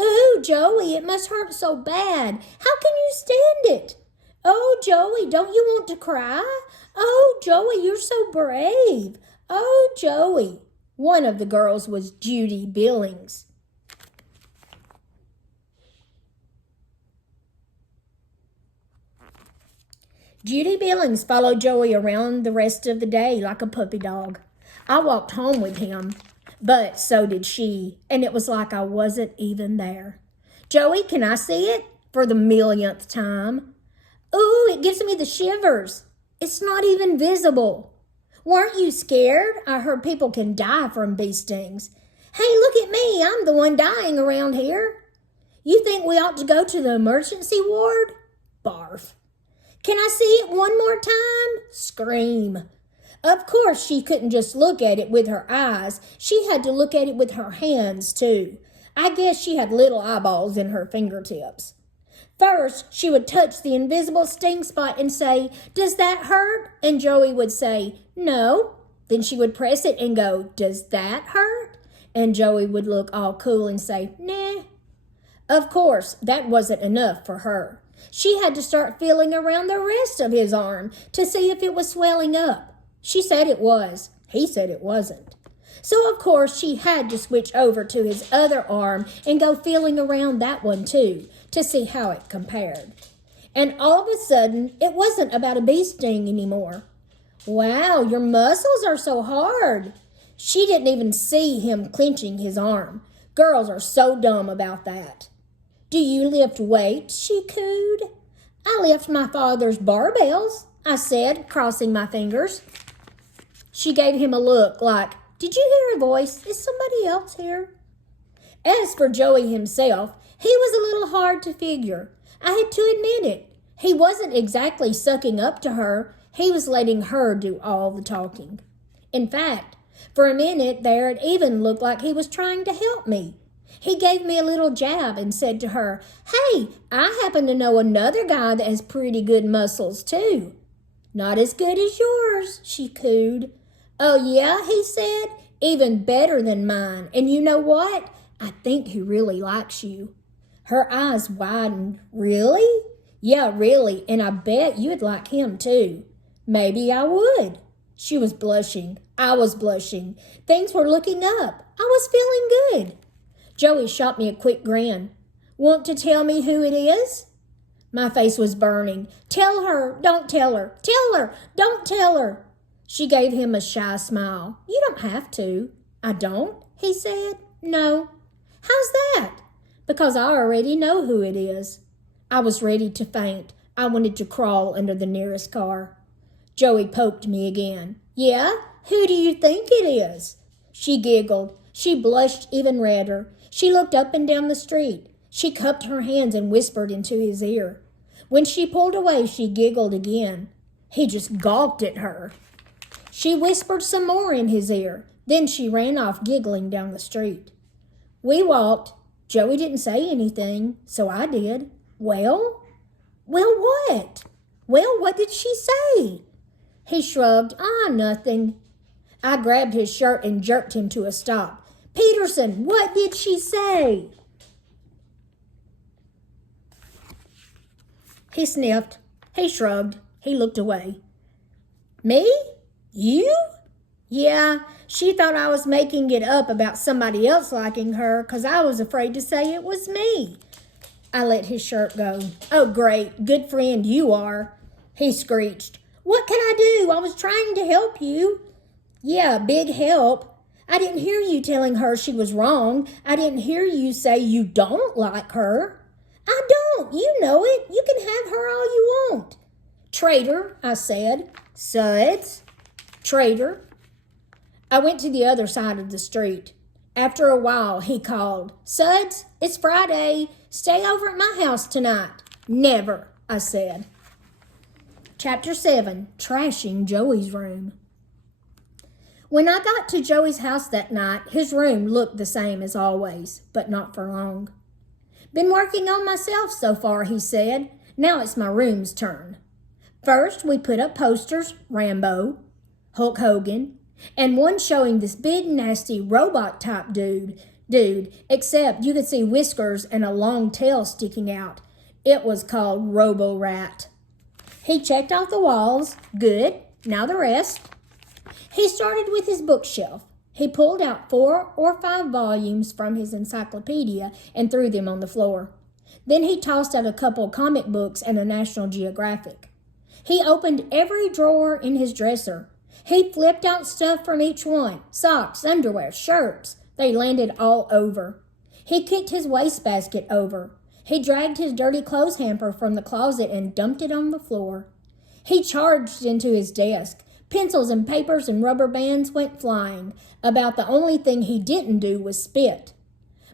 Ooh, Joey, it must hurt so bad. How can you stand it? Oh, Joey, don't you want to cry? Oh, Joey, you're so brave. Oh, Joey. One of the girls was Judy Billings. Judy Billings followed Joey around the rest of the day like a puppy dog. I walked home with him, but so did she, and it was like I wasn't even there. Joey, can I see it? For the millionth time. Ooh, it gives me the shivers. It's not even visible. Weren't you scared? I heard people can die from bee stings. Hey, look at me. I'm the one dying around here. You think we ought to go to the emergency ward? Barf. Can I see it one more time? Scream. Of course, she couldn't just look at it with her eyes. She had to look at it with her hands, too. I guess she had little eyeballs in her fingertips. First, she would touch the invisible sting spot and say, "Does that hurt?" And Joey would say, "No." Then she would press it and go, "Does that hurt?" And Joey would look all cool and say, "Nah." Of course, that wasn't enough for her. She had to start feeling around the rest of his arm to see if it was swelling up. She said it was. He said it wasn't. So, of course, she had to switch over to his other arm and go feeling around that one, too, to see how it compared. And all of a sudden, it wasn't about a bee sting anymore. Wow, your muscles are so hard. She didn't even see him clenching his arm. Girls are so dumb about that. Do you lift weights? She cooed. I lift my father's barbells, I said, crossing my fingers. She gave him a look like, did you hear a voice? Is somebody else here? As for Joey himself, he was a little hard to figure. I had to admit it. He wasn't exactly sucking up to her. He was letting her do all the talking. In fact, for a minute there, it even looked like he was trying to help me. He gave me a little jab and said to her, "Hey, I happen to know another guy that has pretty good muscles, too." "Not as good as yours," she cooed. "Oh, yeah," he said, "even better than mine. And you know what? I think he really likes you." Her eyes widened. "Really?" "Yeah, really, and I bet you'd like him, too." "Maybe I would." She was blushing. I was blushing. Things were looking up. I was feeling good. Joey shot me a quick grin. "Want to tell me who it is?" My face was burning. "Tell her, don't tell her, tell her, don't tell her." She gave him a shy smile. "You don't have to." "I don't?" he said. "No." "How's that?" "Because I already know who it is." I was ready to faint. I wanted to crawl under the nearest car. Joey poked me again. "Yeah? Who do you think it is?" She giggled. She blushed even redder. She looked up and down the street. She cupped her hands and whispered into his ear. When she pulled away, she giggled again. He just gawked at her. She whispered some more in his ear. Then she ran off giggling down the street. We walked. Joey didn't say anything, so I did. Well? Well, what? Well, what did she say? He shrugged. Nothing. I grabbed his shirt and jerked him to a stop. Peterson, what did she say? He sniffed. He shrugged. He looked away. Me? You? Yeah, she thought I was making it up about somebody else liking her because I was afraid to say it was me. I let his shirt go. Oh, great. Good friend you are. He screeched. What can I do? I was trying to help you. Yeah, big help. I didn't hear you telling her she was wrong. I didn't hear you say you don't like her. I don't. You know it. You can have her all you want. Traitor, I said. Suds. Traitor. I went to the other side of the street. After a while, he called, Suds, it's Friday. Stay over at my house tonight. Never, I said. Chapter 7, Trashing Joey's Room. When I got to Joey's house that night, his room looked the same as always, but not for long. Been working on myself so far, he said. Now it's my room's turn. First, we put up posters, Rambo, Hulk Hogan, and one showing this big, nasty, robot-type dude, except you could see whiskers and a long tail sticking out. It was called Robo-Rat. He checked off the walls. Good. Now the rest. He started with his bookshelf. He pulled out 4 or 5 volumes from his encyclopedia and threw them on the floor. Then he tossed out a couple comic books and a National Geographic. He opened every drawer in his dresser. He flipped out stuff from each one, socks, underwear, shirts. They landed all over. He kicked his wastebasket over. He dragged his dirty clothes hamper from the closet and dumped it on the floor. He charged into his desk. Pencils and papers and rubber bands went flying. About the only thing he didn't do was spit.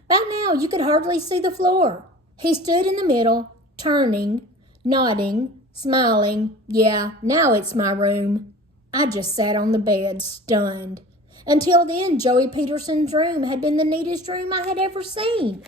By now, you could hardly see the floor. He stood in the middle, turning, nodding, smiling. Yeah, now it's my room. I just sat on the bed, stunned. Until then, Joey Peterson's room had been the neatest room I had ever seen.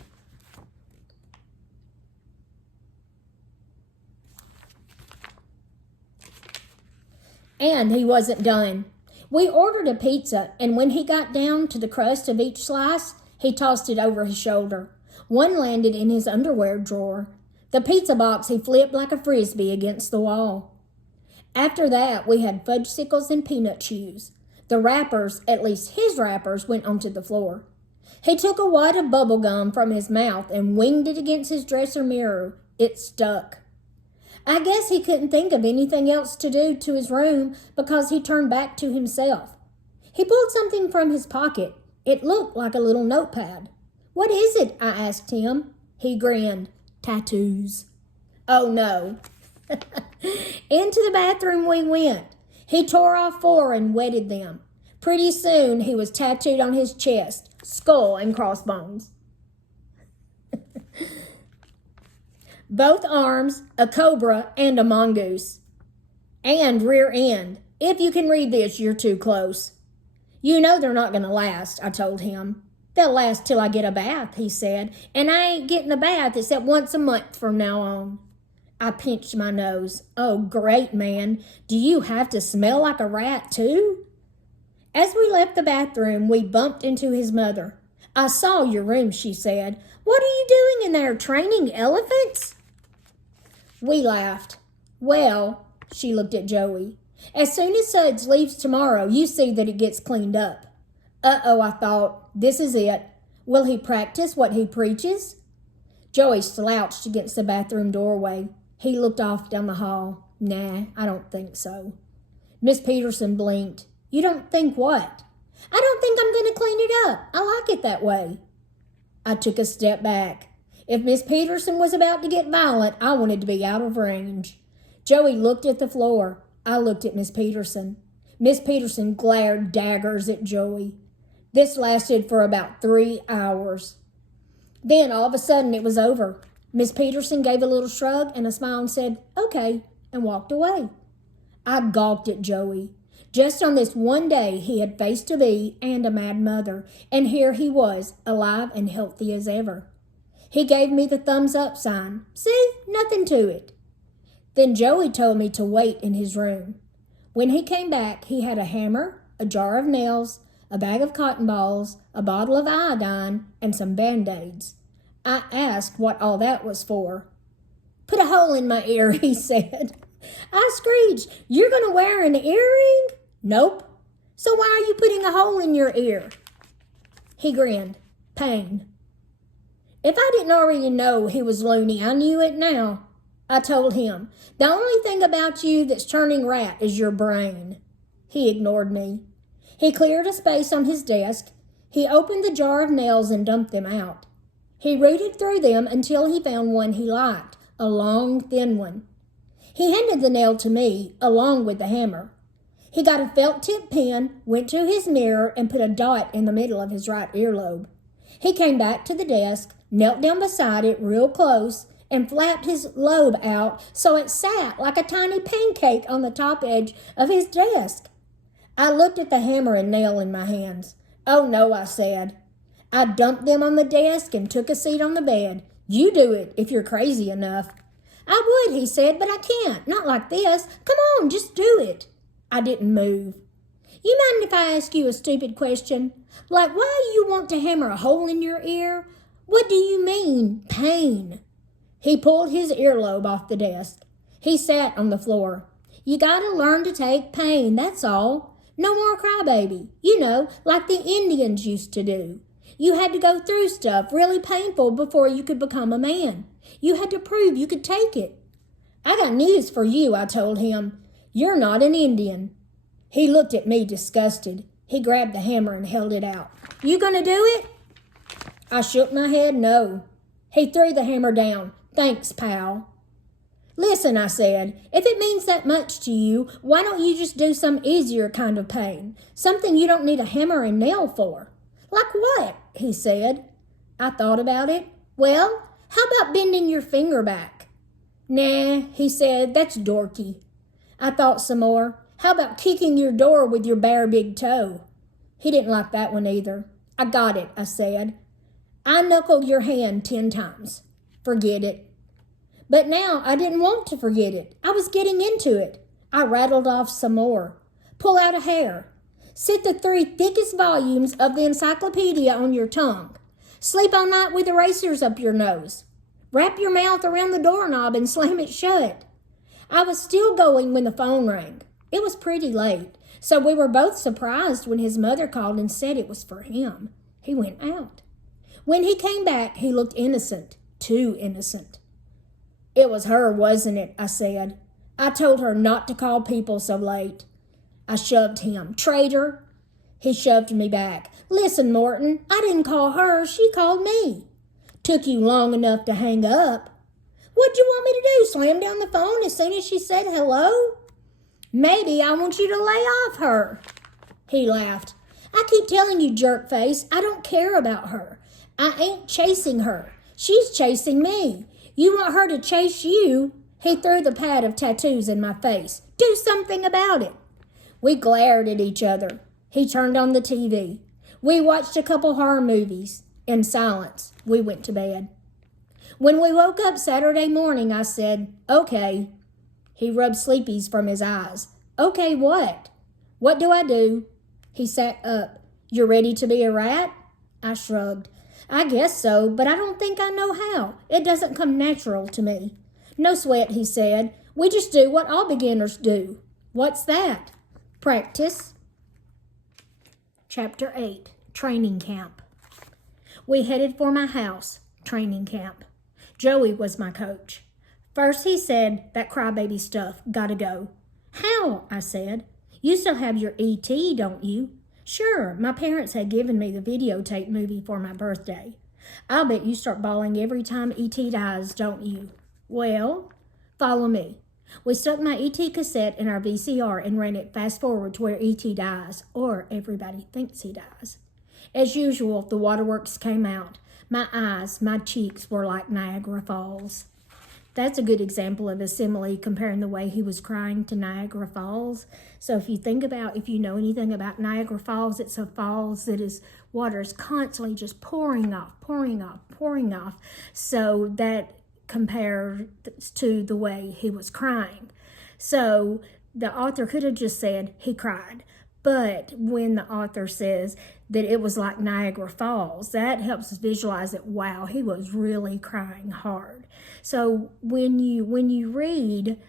And he wasn't done. We ordered a pizza, and when he got down to the crust of each slice, he tossed it over his shoulder. One landed in his underwear drawer. The pizza box he flipped like a frisbee against the wall. After that, we had fudgesicles and peanut chews. The wrappers, at least his wrappers, went onto the floor. He took a wad of bubble gum from his mouth and winged it against his dresser mirror. It stuck. I guess he couldn't think of anything else to do to his room because he turned back to himself. He pulled something from his pocket. It looked like a little notepad. What is it? I asked him. He grinned. Tattoos. Oh, no. Into the bathroom we went. He tore off 4 and wetted them. Pretty soon he was tattooed on his chest, skull and crossbones. Both arms, a cobra, and a mongoose. And rear end. If you can read this, you're too close. You know they're not going to last, I told him. They'll last till I get a bath, he said, and I ain't getting a bath except once a month from now on. I pinched my nose. Oh, great, man. Do you have to smell like a rat, too? As we left the bathroom, we bumped into his mother. I saw your room, she said. What are you doing in there, training elephants? We laughed. Well, she looked at Joey. As soon as Suds leaves tomorrow, you see that it gets cleaned up. Uh-oh, I thought. This is it. Will he practice what he preaches? Joey slouched against the bathroom doorway. He looked off down the hall. Nah, I don't think so. Miss Peterson blinked. You don't think what? I don't think I'm going to clean it up. I like it that way. I took a step back. If Miss Peterson was about to get violent, I wanted to be out of range. Joey looked at the floor. I looked at Miss Peterson. Miss Peterson glared daggers at Joey. This lasted for about 3 hours. Then all of a sudden it was over. Miss Peterson gave a little shrug and a smile and said, okay, and walked away. I gawked at Joey. Just on this one day, he had faced a bee and a mad mother, and here he was, alive and healthy as ever. He gave me the thumbs up sign. See, nothing to it. Then Joey told me to wait in his room. When he came back, he had a hammer, a jar of nails, a bag of cotton balls, a bottle of iodine, and some Band-Aids. I asked what all that was for. Put a hole in my ear, he said. I screeched, you're going to wear an earring? Nope. So why are you putting a hole in your ear? He grinned. Pain. If I didn't already know he was loony, I knew it now. I told him, the only thing about you that's turning rat is your brain. He ignored me. He cleared a space on his desk. He opened the jar of nails and dumped them out. He rooted through them until he found one he liked, a long, thin one. He handed the nail to me, along with the hammer. He got a felt-tip pen, went to his mirror, and put a dot in the middle of his right earlobe. He came back to the desk, knelt down beside it real close, and flapped his lobe out so it sat like a tiny pancake on the top edge of his desk. I looked at the hammer and nail in my hands. Oh no, I said. I dumped them on the desk and took a seat on the bed. You do it if you're crazy enough. I would, he said, but I can't. Not like this. Come on, just do it. I didn't move. You mind if I ask you a stupid question? Like, why do you want to hammer a hole in your ear? What do you mean, pain? He pulled his earlobe off the desk. He sat on the floor. You gotta learn to take pain, that's all. No more crybaby. You know, like the Indians used to do. You had to go through stuff really painful before you could become a man. You had to prove you could take it. I got news for you, I told him. You're not an Indian. He looked at me disgusted. He grabbed the hammer and held it out. You gonna do it? I shook my head no. He threw the hammer down. Thanks, pal. Listen, I said, if it means that much to you, why don't you just do some easier kind of pain? Something you don't need a hammer and nail for. Like what? He said. I thought about it. Well, how about bending your finger back? Nah, he said, that's dorky. I thought some more. How about kicking your door with your bare big toe? He didn't like that one either. I got it, I said. I knuckled your hand 10 times. Forget it. But now I didn't want to forget it. I was getting into it. I rattled off some more. Pull out a hair. Sit the 3 thickest volumes of the encyclopedia on your tongue. Sleep all night with erasers up your nose. Wrap your mouth around the doorknob and slam it shut. I was still going when the phone rang. It was pretty late, so we were both surprised when his mother called and said it was for him. He went out. When he came back, he looked innocent, too innocent. It was her, wasn't it? I said. I told her not to call people so late. I shoved him. Traitor. He shoved me back. Listen, Morton, I didn't call her. She called me. Took you long enough to hang up. What'd you want me to do, slam down the phone as soon as she said hello? Maybe I want you to lay off her. He laughed. I keep telling you, jerk face, I don't care about her. I ain't chasing her. She's chasing me. You want her to chase you? He threw the pad of tattoos in my face. Do something about it. We glared at each other. He turned on the TV. We watched a couple horror movies. In silence, we went to bed. When we woke up Saturday morning, I said, okay. He rubbed sleepies from his eyes. Okay, what? What do I do? He sat up. You're ready to be a rat? I shrugged. I guess so, but I don't think I know how. It doesn't come natural to me. No sweat, he said. We just do what all beginners do. What's that? Practice. Chapter 8, Training Camp. We headed for my house, training camp. Joey was my coach. First he said, that crybaby stuff, gotta go. How? I said. You still have your ET, don't you? Sure, my parents had given me the videotape movie for my birthday. I'll bet you start bawling every time ET dies, don't you? Well, follow me. We stuck my ET cassette in our VCR and ran it fast forward to where ET dies, or everybody thinks he dies. As usual, the waterworks came out. My eyes, my cheeks were like Niagara Falls. That's a good example of a simile comparing the way he was crying to Niagara Falls. So if you know anything about Niagara Falls, it's a falls that water is constantly just pouring off, pouring off, pouring off. So that compares to the way he was crying. So the author could have just said he cried. But when the author says that it was like Niagara Falls, that helps us visualize that, wow, he was really crying hard. So when you read,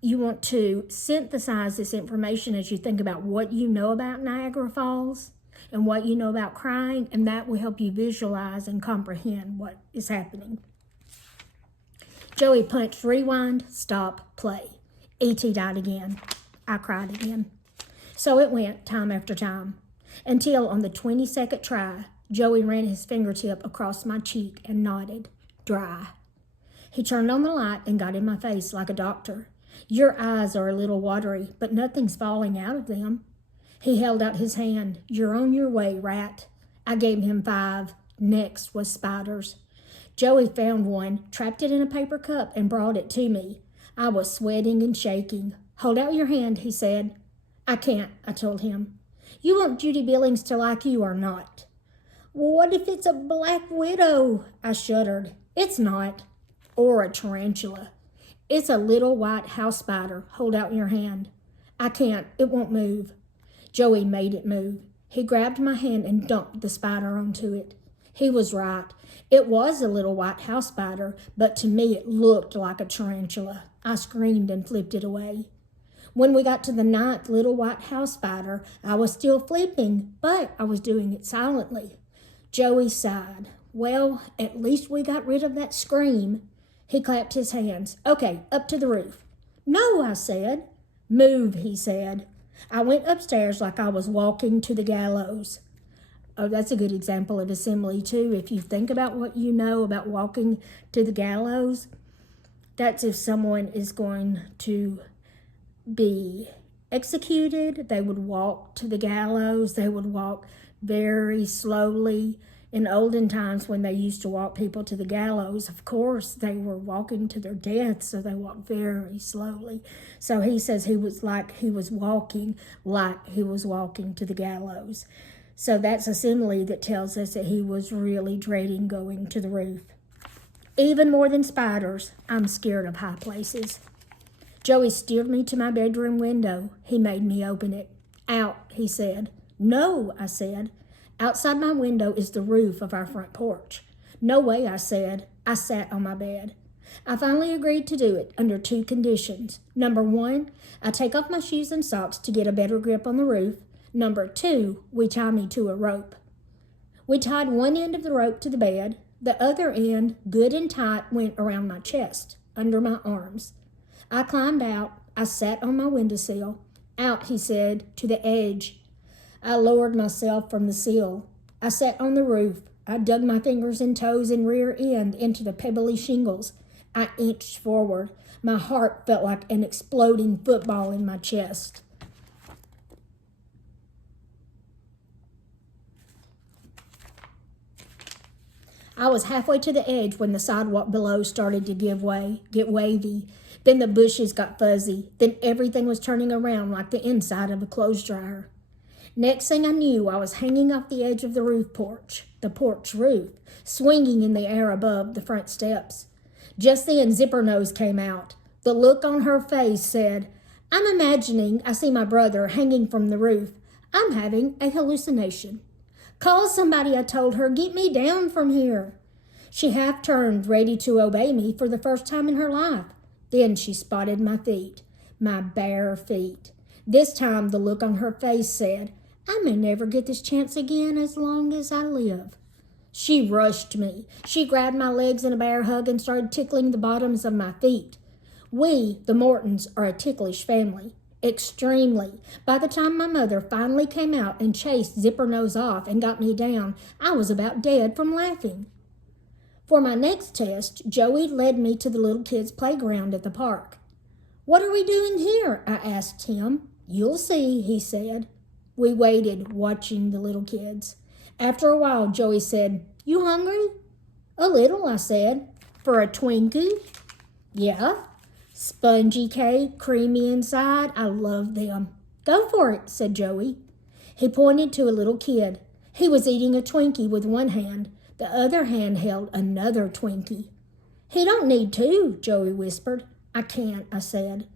you want to synthesize this information as you think about what you know about Niagara Falls and what you know about crying, and that will help you visualize and comprehend what is happening. Joey punched rewind, stop, play. E.T. died again. I cried again. So it went time after time, until on the 22nd try, Joey ran his fingertip across my cheek and nodded, dry. He turned on the light and got in my face like a doctor. Your eyes are a little watery, but nothing's falling out of them. He held out his hand. You're on your way, rat. I gave him 5. Next was spiders. Joey found one, trapped it in a paper cup, and brought it to me. I was sweating and shaking. Hold out your hand, he said. I can't, I told him. You want Judy Billings to like you or not? What if it's a black widow? I shuddered. It's not. Or a tarantula. It's a little white house spider. Hold out your hand. I can't. It won't move. Joey made it move. He grabbed my hand and dumped the spider onto it. He was right. It was a little white house spider, but to me it looked like a tarantula. I screamed and flipped it away. When we got to the 9th little white house spider, I was still flipping, but I was doing it silently. Joey sighed. Well, at least we got rid of that scream. He clapped his hands. Okay, up to the roof. No, I said. Move, he said. I went upstairs like I was walking to the gallows. Oh, that's a good example of a simile, too. If you think about what you know about walking to the gallows, that's if someone is going to be executed. They would walk to the gallows. They would walk very slowly. In olden times, when they used to walk people to the gallows, of course, they were walking to their death, so they walked very slowly. So he says he was walking to the gallows. So that's a simile that tells us that he was really dreading going to the roof. Even more than spiders, I'm scared of high places. Joey steered me to my bedroom window. He made me open it. Out, he said. No, I said. Outside my window is the roof of our front porch. No way, I said. I sat on my bed. I finally agreed to do it under 2 conditions. Number 1, I take off my shoes and socks to get a better grip on the roof. Number 2, we tie me to a rope. We tied one end of the rope to the bed. The other end, good and tight, went around my chest, under my arms. I climbed out. I sat on my windowsill. Out, he said, to the edge. I lowered myself from the sill. I sat on the roof. I dug my fingers and toes and rear end into the pebbly shingles. I inched forward. My heart felt like an exploding football in my chest. I was halfway to the edge when the sidewalk below started to get wavy. Then the bushes got fuzzy. Then everything was turning around like the inside of a clothes dryer. Next thing I knew, I was hanging off the edge of the porch roof, swinging in the air above the front steps. Just then, Zipper Nose came out. The look on her face said, I'm imagining I see my brother hanging from the roof. I'm having a hallucination. Call somebody, I told her. Get me down from here. She half turned, ready to obey me for the first time in her life. Then she spotted my feet, my bare feet. This time the look on her face said, I may never get this chance again as long as I live. She rushed me. She grabbed my legs in a bear hug and started tickling the bottoms of my feet. We, the Mortons, are a ticklish family. Extremely. By the time my mother finally came out and chased Zipper Nose off and got me down, I was about dead from laughing. For my next test, Joey led me to the little kids' playground at the park. What are we doing here? I asked him. You'll see, he said. We waited, watching the little kids. After a while, Joey said, You hungry? A little, I said. For a Twinkie? Yeah, spongy cake, creamy inside. I love them. Go for it, said Joey. He pointed to a little kid. He was eating a Twinkie with one hand. The other hand held another Twinkie. He don't need to, Joey whispered. I can't, I said.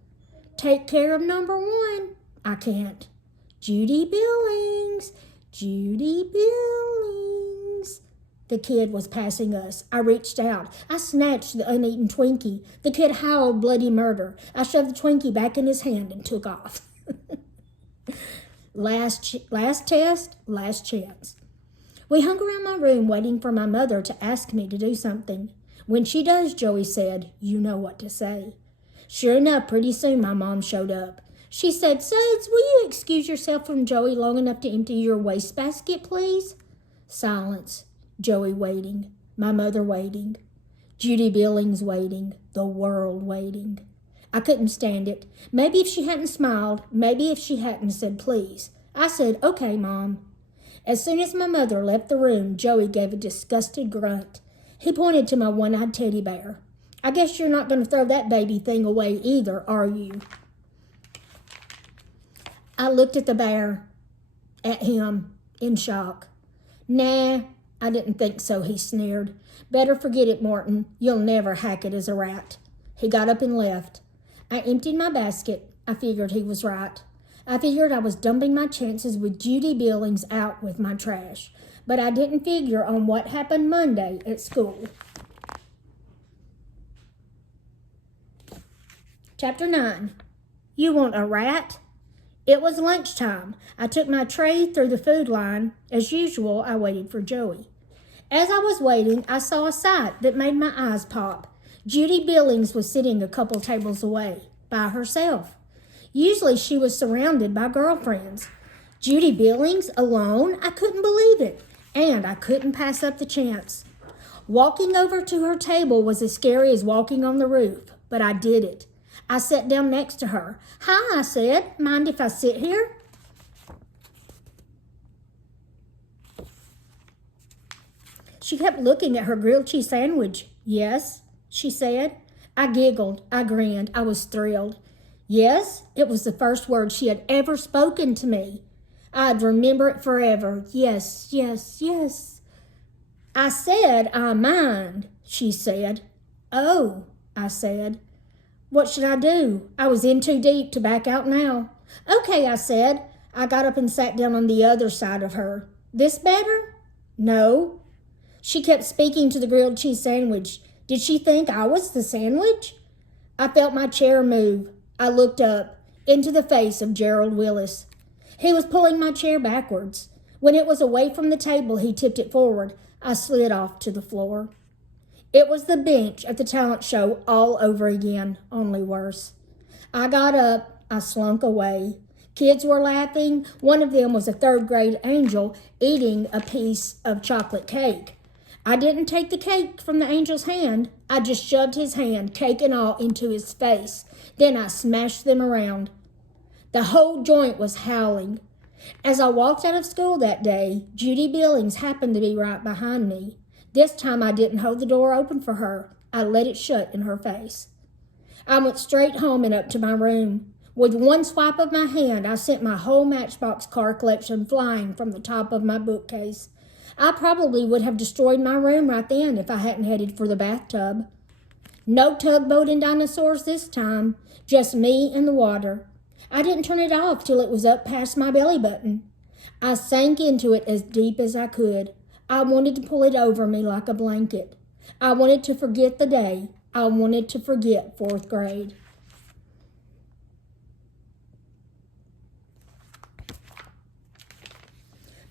Take care of number one. I can't. Judy Billings, Judy Billings. The kid was passing us. I reached out. I snatched the uneaten Twinkie. The kid howled bloody murder. I shoved the Twinkie back in his hand and took off. Last test, last chance. We hung around my room waiting for my mother to ask me to do something. When she does, Joey said, you know what to say. Sure enough, pretty soon my mom showed up. She said, Suds, will you excuse yourself from Joey long enough to empty your wastebasket, please? Silence. Joey waiting. My mother waiting. Judy Billings waiting. The world waiting. I couldn't stand it. Maybe if she hadn't smiled, maybe if she hadn't said please. I said, okay, Mom. As soon as my mother left the room, Joey gave a disgusted grunt. He pointed to my one-eyed teddy bear. I guess you're not going to throw that baby thing away either, are you? I looked at the bear, at him, in shock. Nah, I didn't think so, he sneered. Better forget it, Morton. You'll never hack it as a rat. He got up and left. I emptied my basket. I figured he was right. I figured I was dumping my chances with Judy Billings out with my trash. But I didn't figure on what happened Monday at school. Chapter 9. You want a rat? It was lunchtime. I took my tray through the food line. As usual, I waited for Joey. As I was waiting, I saw a sight that made my eyes pop. Judy Billings was sitting a couple tables away, by herself. Usually she was surrounded by girlfriends. Judy Billings alone? I couldn't believe it, and I couldn't pass up the chance. Walking over to her table was as scary as walking on the roof, but I did it. I sat down next to her. Hi, I said. Mind if I sit here? She kept looking at her grilled cheese sandwich. Yes, she said. I giggled. I grinned. I was thrilled. Yes, it was the first word she had ever spoken to me. I'd remember it forever. Yes, yes, yes. I said, I mind, she said. Oh, I said. What should I do? I was in too deep to back out now. Okay, I said. I got up and sat down on the other side of her. This better? No. She kept speaking to the grilled cheese sandwich. Did she think I was the sandwich? I felt my chair move. I looked up into the face of Gerald Willis. He was pulling my chair backwards. When it was away from the table, he tipped it forward. I slid off to the floor. It was the bench at the talent show all over again, only worse. I got up. I slunk away. Kids were laughing. One of them was a third-grade angel eating a piece of chocolate cake. I didn't take the cake from the angel's hand. I just shoved his hand, cake and all, into his face. Then I smashed them around. The whole joint was howling. As I walked out of school that day, Judy Billings happened to be right behind me. This time I didn't hold the door open for her. I let it shut in her face. I went straight home and up to my room. With one swipe of my hand, I sent my whole Matchbox car collection flying from the top of my bookcase. I probably would have destroyed my room right then if I hadn't headed for the bathtub. No tugboat and dinosaurs this time, just me and the water. I didn't turn it off till it was up past my belly button. I sank into it as deep as I could. I wanted to pull it over me like a blanket. I wanted to forget the day. I wanted to forget 4th grade.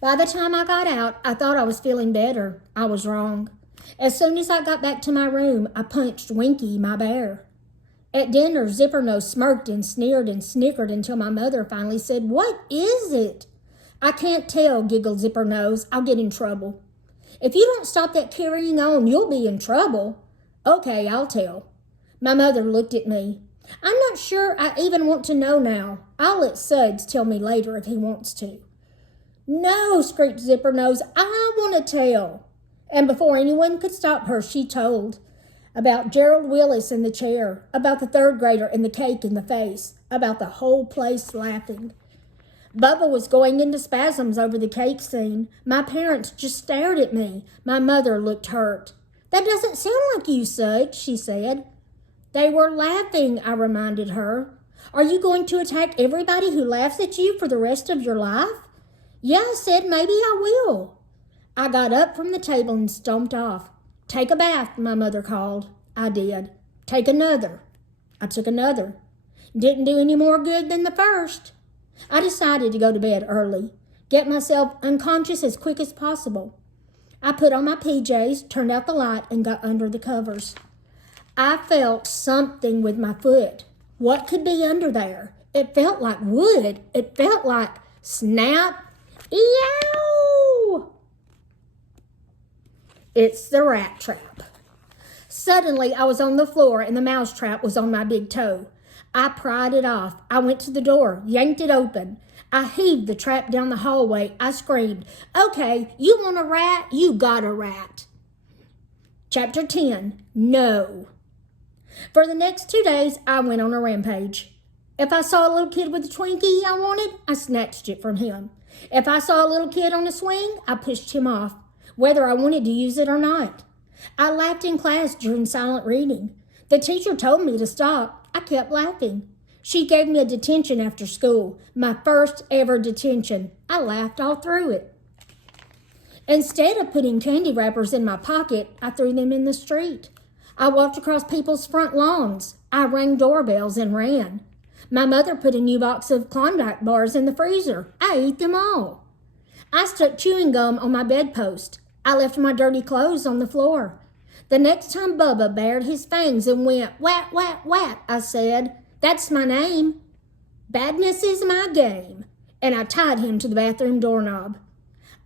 By the time I got out, I thought I was feeling better. I was wrong. As soon as I got back to my room, I punched Winky, my bear. At dinner, Zippernose smirked and sneered and snickered until my mother finally said, "What is it?" "I can't tell," giggled Zippernose. "I'll get in trouble." "If you don't stop that carrying on, you'll be in trouble." "Okay, I'll tell." My mother looked at me. "I'm not sure I even want to know now. I'll let Suds tell me later if he wants to." "No," screeched Zippernose, "I want to tell." And before anyone could stop her, she told. about Gerald Willis in the chair, about the third grader and the cake in the face, about the whole place laughing. Bubba was going into spasms over the cake scene. My parents just stared at me. My mother looked hurt. "That doesn't sound like you, Sudge," she said. "They were laughing," I reminded her. "Are you going to attack everybody who laughs at you for the rest of your life?" "Yeah," I said, "maybe I will." I got up from the table and stomped off. "Take a bath," my mother called. I did. "Take another." I took another. Didn't do any more good than the first. I decided to go to bed early, get myself unconscious as quick as possible. I put on my PJs, turned out the light, and got under the covers. I felt something with my foot. What could be under there? It felt like wood. It felt like snap. Eow! It's the rat trap. Suddenly, I was on the floor and the mouse trap was on my big toe. I pried it off. I went to the door, yanked it open. I heaved the trap down the hallway. I screamed, "Okay, you want a rat? You got a rat." Chapter 10, No. For the next 2 days, I went on a rampage. If I saw a little kid with a Twinkie I wanted, I snatched it from him. If I saw a little kid on a swing, I pushed him off, whether I wanted to use it or not. I laughed in class during silent reading. The teacher told me to stop. I kept laughing. She gave me a detention after school, my first ever detention. I laughed all through it. Instead of putting candy wrappers in my pocket, I threw them in the street. I walked across people's front lawns. I rang doorbells and ran. My mother put a new box of Klondike bars in the freezer. I ate them all. I stuck chewing gum on my bedpost. I left my dirty clothes on the floor. The next time Bubba bared his fangs and went, "Whap, whap, whap," I said, "That's my name. Badness is my game." And I tied him to the bathroom doorknob.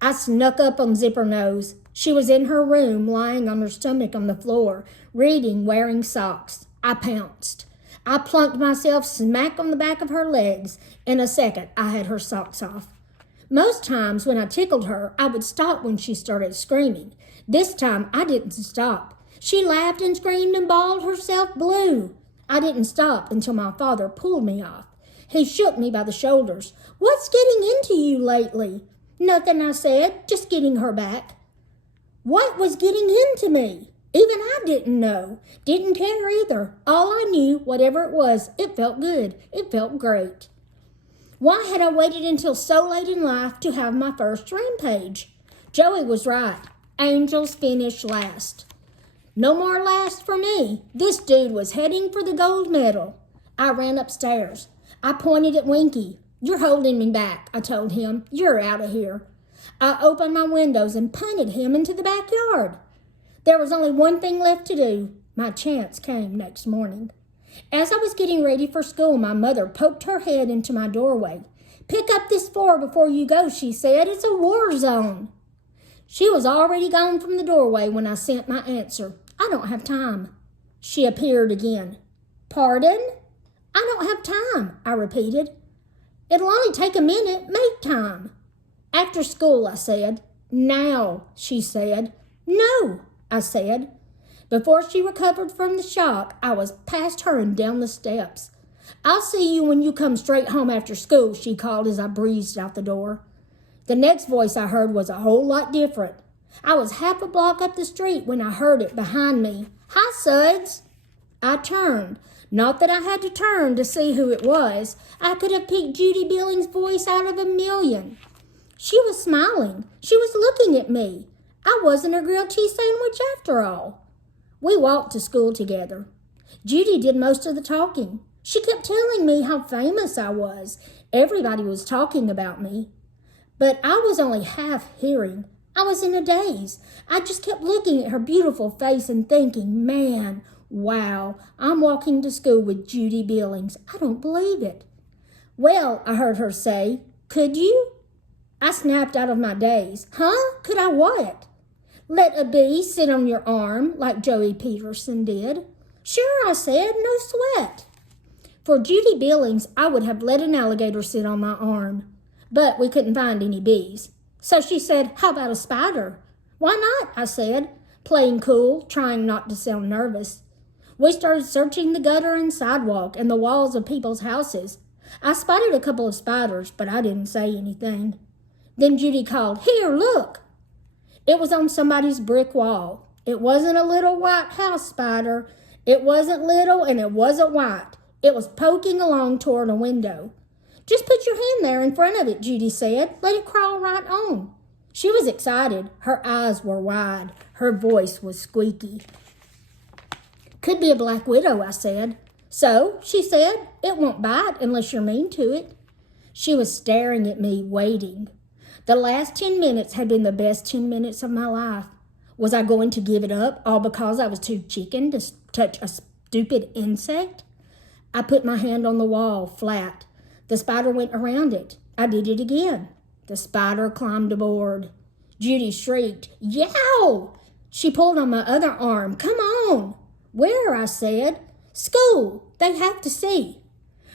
I snuck up on Zipper Nose. She was in her room, lying on her stomach on the floor, reading, wearing socks. I pounced. I plunked myself smack on the back of her legs. In a second, I had her socks off. Most times when I tickled her, I would stop when she started screaming. This time, I didn't stop. She laughed and screamed and bawled herself blue. I didn't stop until my father pulled me off. He shook me by the shoulders. "What's getting into you lately?" "Nothing," I said, "just getting her back." What was getting into me? Even I didn't know. Didn't care either. All I knew, whatever it was, it felt good. It felt great. Why had I waited until so late in life to have my first rampage? Joey was right. Angels finish last. No more last for me. This dude was heading for the gold medal. I ran upstairs. I pointed at Winky. "You're holding me back," I told him. "You're out of here." I opened my windows and punted him into the backyard. There was only one thing left to do. My chance came next morning. As I was getting ready for school, my mother poked her head into my doorway. "Pick up this 4 before you go," she said. "It's a war zone." She was already gone from the doorway when I sent my answer. "I don't have time." She appeared again. "Pardon?" "I don't have time," I repeated. "It'll only take a minute. Make time." "After school," I said. "Now," she said. "No," I said. Before she recovered from the shock, I was past her and down the steps. "I'll see you when you come straight home after school," she called as I breezed out the door. The next voice I heard was a whole lot different. I was half a block up the street when I heard it behind me. "Hi, Suds." I turned. Not that I had to turn to see who it was. I could have picked Judy Billings' voice out of a million. She was smiling. She was looking at me. I wasn't a grilled cheese sandwich after all. We walked to school together. Judy did most of the talking. She kept telling me how famous I was. Everybody was talking about me. But I was only half hearing. I was in a daze. I just kept looking at her beautiful face and thinking, man, wow, I'm walking to school with Judy Billings. I don't believe it. "Well," I heard her say, "could you?" I snapped out of my daze. "Huh? Could I what?" "Let a bee sit on your arm like Joey Peterson did." "Sure," I said, "no sweat." For Judy Billings, I would have let an alligator sit on my arm. But we couldn't find any bees. So she said, "How about a spider?" "Why not?" I said. playing cool, trying not to sound nervous. We started searching the gutter and sidewalk and the walls of people's houses. I spotted a couple of spiders, but I didn't say anything. Then Judy called, "Here, look!" It was on somebody's brick wall. It wasn't a little white house spider. It wasn't little and it wasn't white. It was poking along toward a window. "Just put your hand there in front of it," Judy said. "Let it crawl right on." She was excited. Her eyes were wide. Her voice was squeaky. "Could be a black widow," I said. "So," she said, "it won't bite unless you're mean to it." She was staring at me, waiting. The last 10 minutes had been the best 10 minutes of my life. Was I going to give it up, all because I was too chicken to touch a stupid insect? I put my hand on the wall, flat. The spider went around it. I did it again. The spider climbed aboard. Judy shrieked, "Yow!" She pulled on my other arm. "Come on." "Where?" I said. "School. They have to see."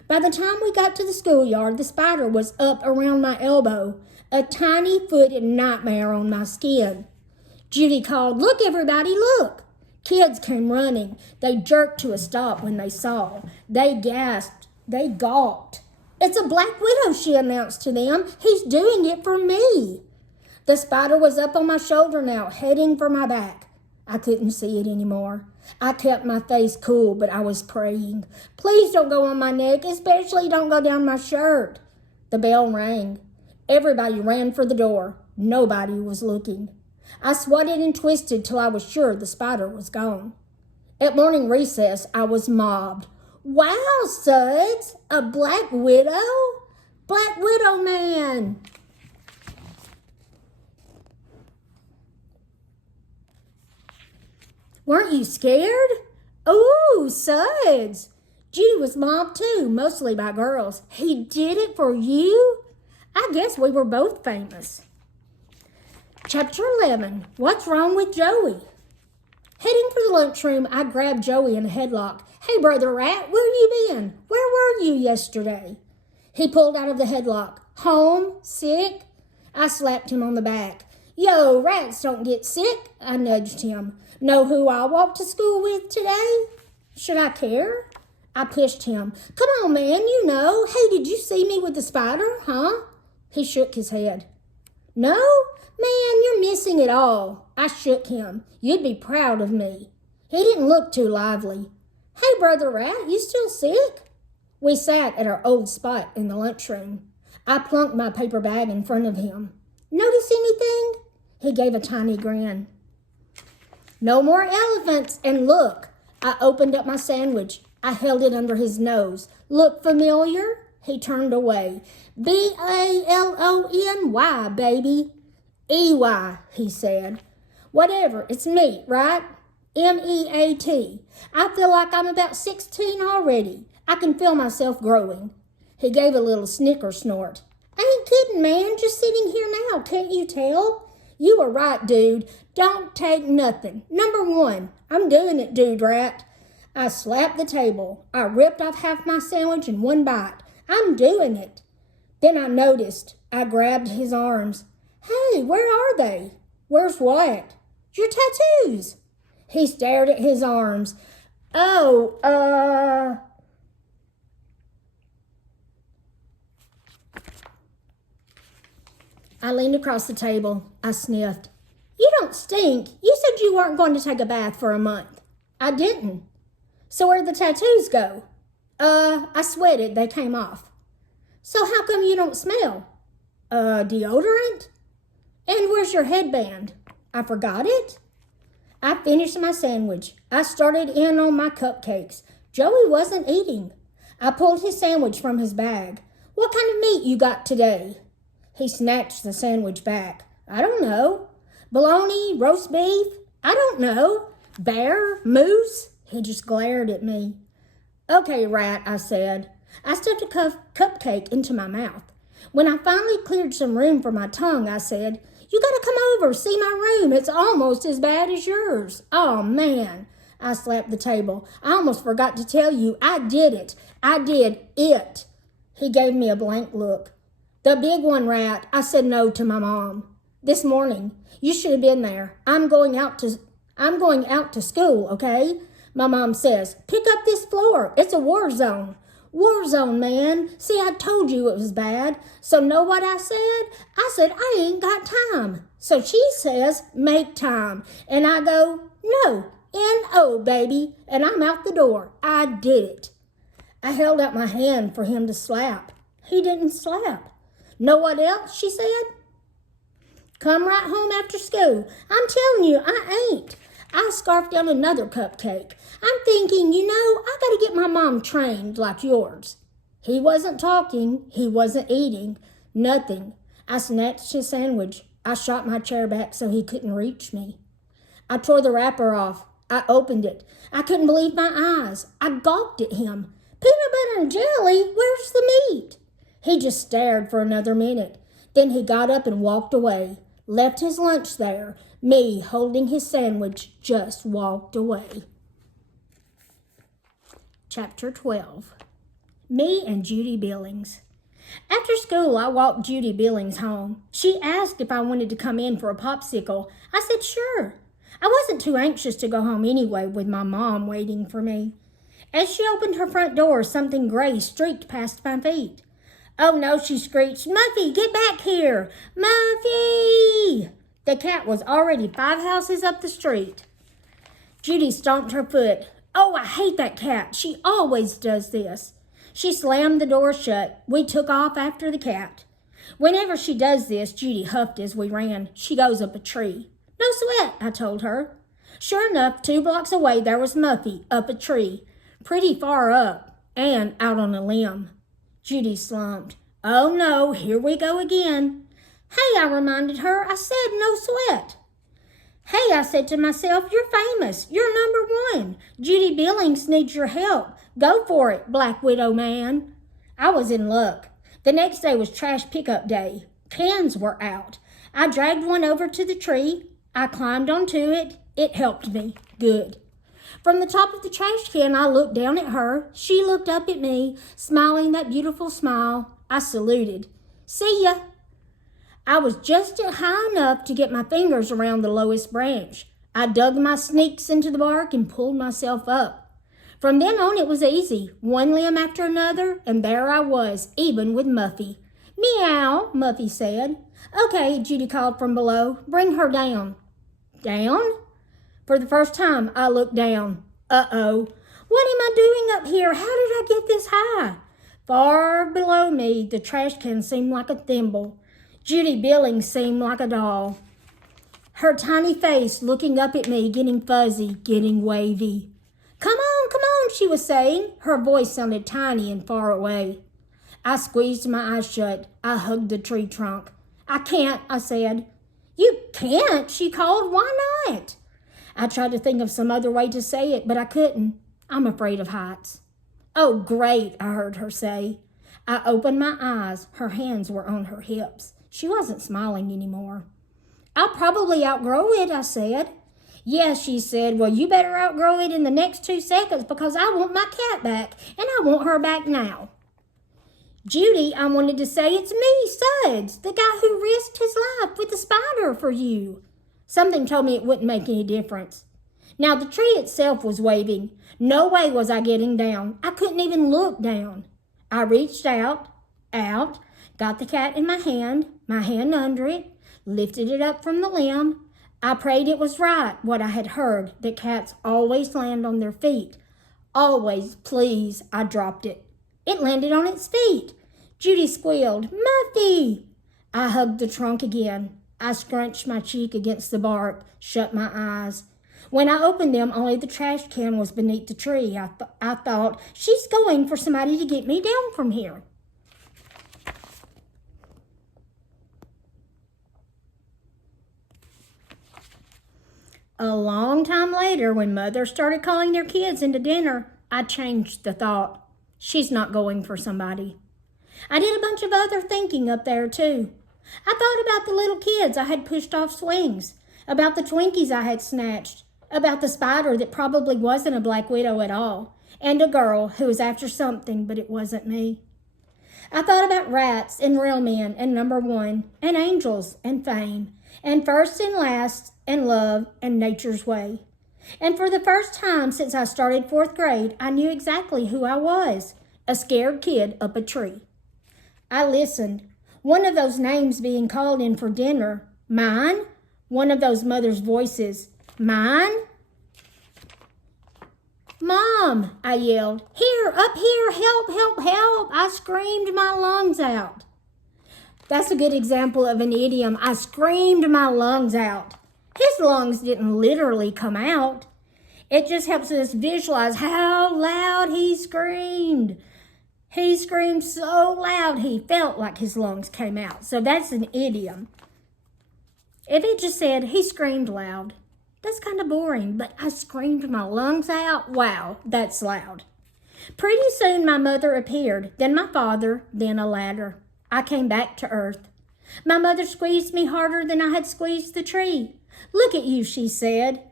By the time we got to the schoolyard, the spider was up around my elbow, a tiny-footed nightmare on my skin. Judy called, "Look, everybody, look." Kids came running. They jerked to a stop when they saw. They gasped. They gawked. "It's a black widow," she announced to them. "He's doing it for me." The spider was up on my shoulder now, heading for my back. I couldn't see it anymore. I kept my face cool, but I was praying. "Please don't go on my neck, especially don't go down my shirt." The bell rang. Everybody ran for the door. Nobody was looking. I swatted and twisted till I was sure the spider was gone. At morning recess, I was mobbed. "Wow, Suds, a black widow? Black widow man." "Weren't you scared?" "Ooh, Suds." Judy was mobbed too, mostly by girls. "He did it for you?" I guess we were both famous. Chapter 11, What's Wrong with Joey? Heading for the lunchroom, I grabbed Joey in a headlock. "Hey, Brother Rat, where you been? Where were you yesterday?" He pulled out of the headlock. "Home? Sick?" I slapped him on the back. "Yo, rats don't get sick," I nudged him. "Know who I walked to school with today?" "Should I care?" I pushed him. "Come on, man, you know. Hey, did you see me with the spider, huh?" He shook his head. "No? Man, you're missing it all." I shook him. "You'd be proud of me." He didn't look too lively. "Hey, Brother Rat, you still sick?" We sat at our old spot in the lunchroom. I plunked my paper bag in front of him. "Notice anything?" He gave a tiny grin. "No more elephants, and look." I opened up my sandwich. I held it under his nose. "Look familiar?" He turned away. "BALONY, baby." "EY," he said. "Whatever, it's meat, right? MEAT. I feel like I'm about 16 already. I can feel myself growing." He gave a little snicker snort. "I ain't kidding, man. Just sitting here now. Can't you tell?" "You were right, dude. Don't take nothing. Number 1, I'm doing it, dude rat." I slapped the table. I ripped off half my sandwich in one bite. "I'm doing it." Then I noticed. I grabbed his arms. "Hey, where are they?" "Where's what?" "Your tattoos." He stared at his arms. "Oh, I leaned across the table. I sniffed. "You don't stink. You said you weren't going to take a bath for a month." "I didn't." "So where'd the tattoos go?" I sweated. They came off." "So how come you don't smell?" Deodorant." "And where's your headband?" "I forgot it." I finished my sandwich. I started in on my cupcakes. Joey wasn't eating. I pulled his sandwich from his bag. "What kind of meat you got today?" He snatched the sandwich back. "I don't know. Bologna, roast beef? I don't know. Bear, moose?" He just glared at me. "Okay, Rat," I said. I stuffed a cupcake into my mouth. When I finally cleared some room for my tongue, I said, "You gotta come over, see my room. It's almost as bad as yours." "Oh, man." I slapped the table. "I almost forgot to tell you. I did it. I did it." He gave me a blank look. "The big one, Rat." I said no to my mom. "This morning. You should have been there. I'm going out I'm going out to school, okay? My mom says, pick up this floor. It's a war zone. War zone, man. See, I told you it was bad. So know what I said? I said, I ain't got time. So she says, make time. And I go, no, N-O, baby. And I'm out the door. I did it. I held out my hand for him to slap. He didn't slap. Know what else, she said? Come right home after school. I'm telling you, I ain't. I scarfed down another cupcake. I'm thinking, I got to get my mom trained like yours. He wasn't talking. He wasn't eating. Nothing. I snatched his sandwich. I shot my chair back so he couldn't reach me. I tore the wrapper off. I opened it. I couldn't believe my eyes. I gawked at him. Peanut butter and jelly? Where's the meat? He just stared for another minute. Then he got up and walked away. Left his lunch there. Me, holding his sandwich, just walked away. Chapter 12. Me and Judy Billings. After school, I walked Judy Billings home. She asked if I wanted to come in for a popsicle. I said sure. I wasn't too anxious to go home anyway, with my mom waiting for me. As she opened her front door, something gray streaked past my feet. Oh no, she screeched, Muffy, get back here! Muffy! The cat was already 5 houses up the street. Judy stomped her foot. Oh, I hate that cat. She always does this. She slammed the door shut. We took off after the cat. Whenever she does this, Judy huffed as we ran. She goes up a tree. No sweat, I told her. Sure enough, 2 blocks away, there was Muffy up a tree. Pretty far up and out on a limb. Judy slumped. Oh no, here we go again. Hey, I reminded her, I said no sweat. Hey, I said to myself, you're famous. You're number 1. Judy Billings needs your help. Go for it, Black Widow man. I was in luck. The next day was trash pickup day. Cans were out. I dragged one over to the tree. I climbed onto it. It helped me. Good. From the top of the trash can, I looked down at her. She looked up at me, smiling that beautiful smile. I saluted. See ya. I was just high enough to get my fingers around the lowest branch. I dug my sneaks into the bark and pulled myself up. From then on, it was easy. One limb after another, and there I was, even with Muffy. Meow, Muffy said. Okay, Judy called from below. Bring her down. Down? For the first time, I looked down. Uh-oh. What am I doing up here? How did I get this high? Far below me, the trash can seemed like a thimble. Judy Billings seemed like a doll. Her tiny face looking up at me, getting fuzzy, getting wavy. Come on, she was saying. Her voice sounded tiny and far away. I squeezed my eyes shut. I hugged the tree trunk. I can't, I said. You can't, she called. Why not? I tried to think of some other way to say it, but I couldn't. I'm afraid of heights. Oh, great, I heard her say. I opened my eyes. Her hands were on her hips. She wasn't smiling anymore. I'll probably outgrow it, I said. Yes, she said. Well, you better outgrow it in the next 2 seconds because I want my cat back, and I want her back now. Judy, I wanted to say, it's me, Suds, the guy who risked his life with the spider for you. Something told me it wouldn't make any difference. Now, the tree itself was waving. No way was I getting down. I couldn't even look down. I reached out, got the cat in my hand under it, lifted it up from the limb. I prayed it was right, what I had heard, that cats always land on their feet. Always, please, I dropped it. It landed on its feet. Judy squealed, Muffy! I hugged the trunk again. I scrunched my cheek against the bark, shut my eyes. When I opened them, only the trash can was beneath the tree. I thought, she's going for somebody to get me down from here. A long time later, when mothers started calling their kids into dinner, I changed the thought. She's not going for somebody. I did a bunch of other thinking up there, too. I thought about the little kids I had pushed off swings, about the Twinkies I had snatched, about the spider that probably wasn't a Black Widow at all, and a girl who was after something, but it wasn't me. I thought about rats and real men and number 1, and angels and fame, and first and last, and love and nature's way. And for the first time since I started 4th grade, I knew exactly who I was, a scared kid up a tree. I listened. One of those names being called in for dinner. Mine? One of those mother's voices. Mine? Mom, I yelled. Here, up here, help, help, help. I screamed my lungs out. That's a good example of an idiom. I screamed my lungs out. His lungs didn't literally come out. It just helps us visualize how loud he screamed. He screamed so loud he felt like his lungs came out. So that's an idiom. If it just said he screamed loud, that's kind of boring, but I screamed my lungs out. Wow, that's loud. Pretty soon my mother appeared, then my father, then a ladder. I came back to earth. My mother squeezed me harder than I had squeezed the tree. Look at you, she said.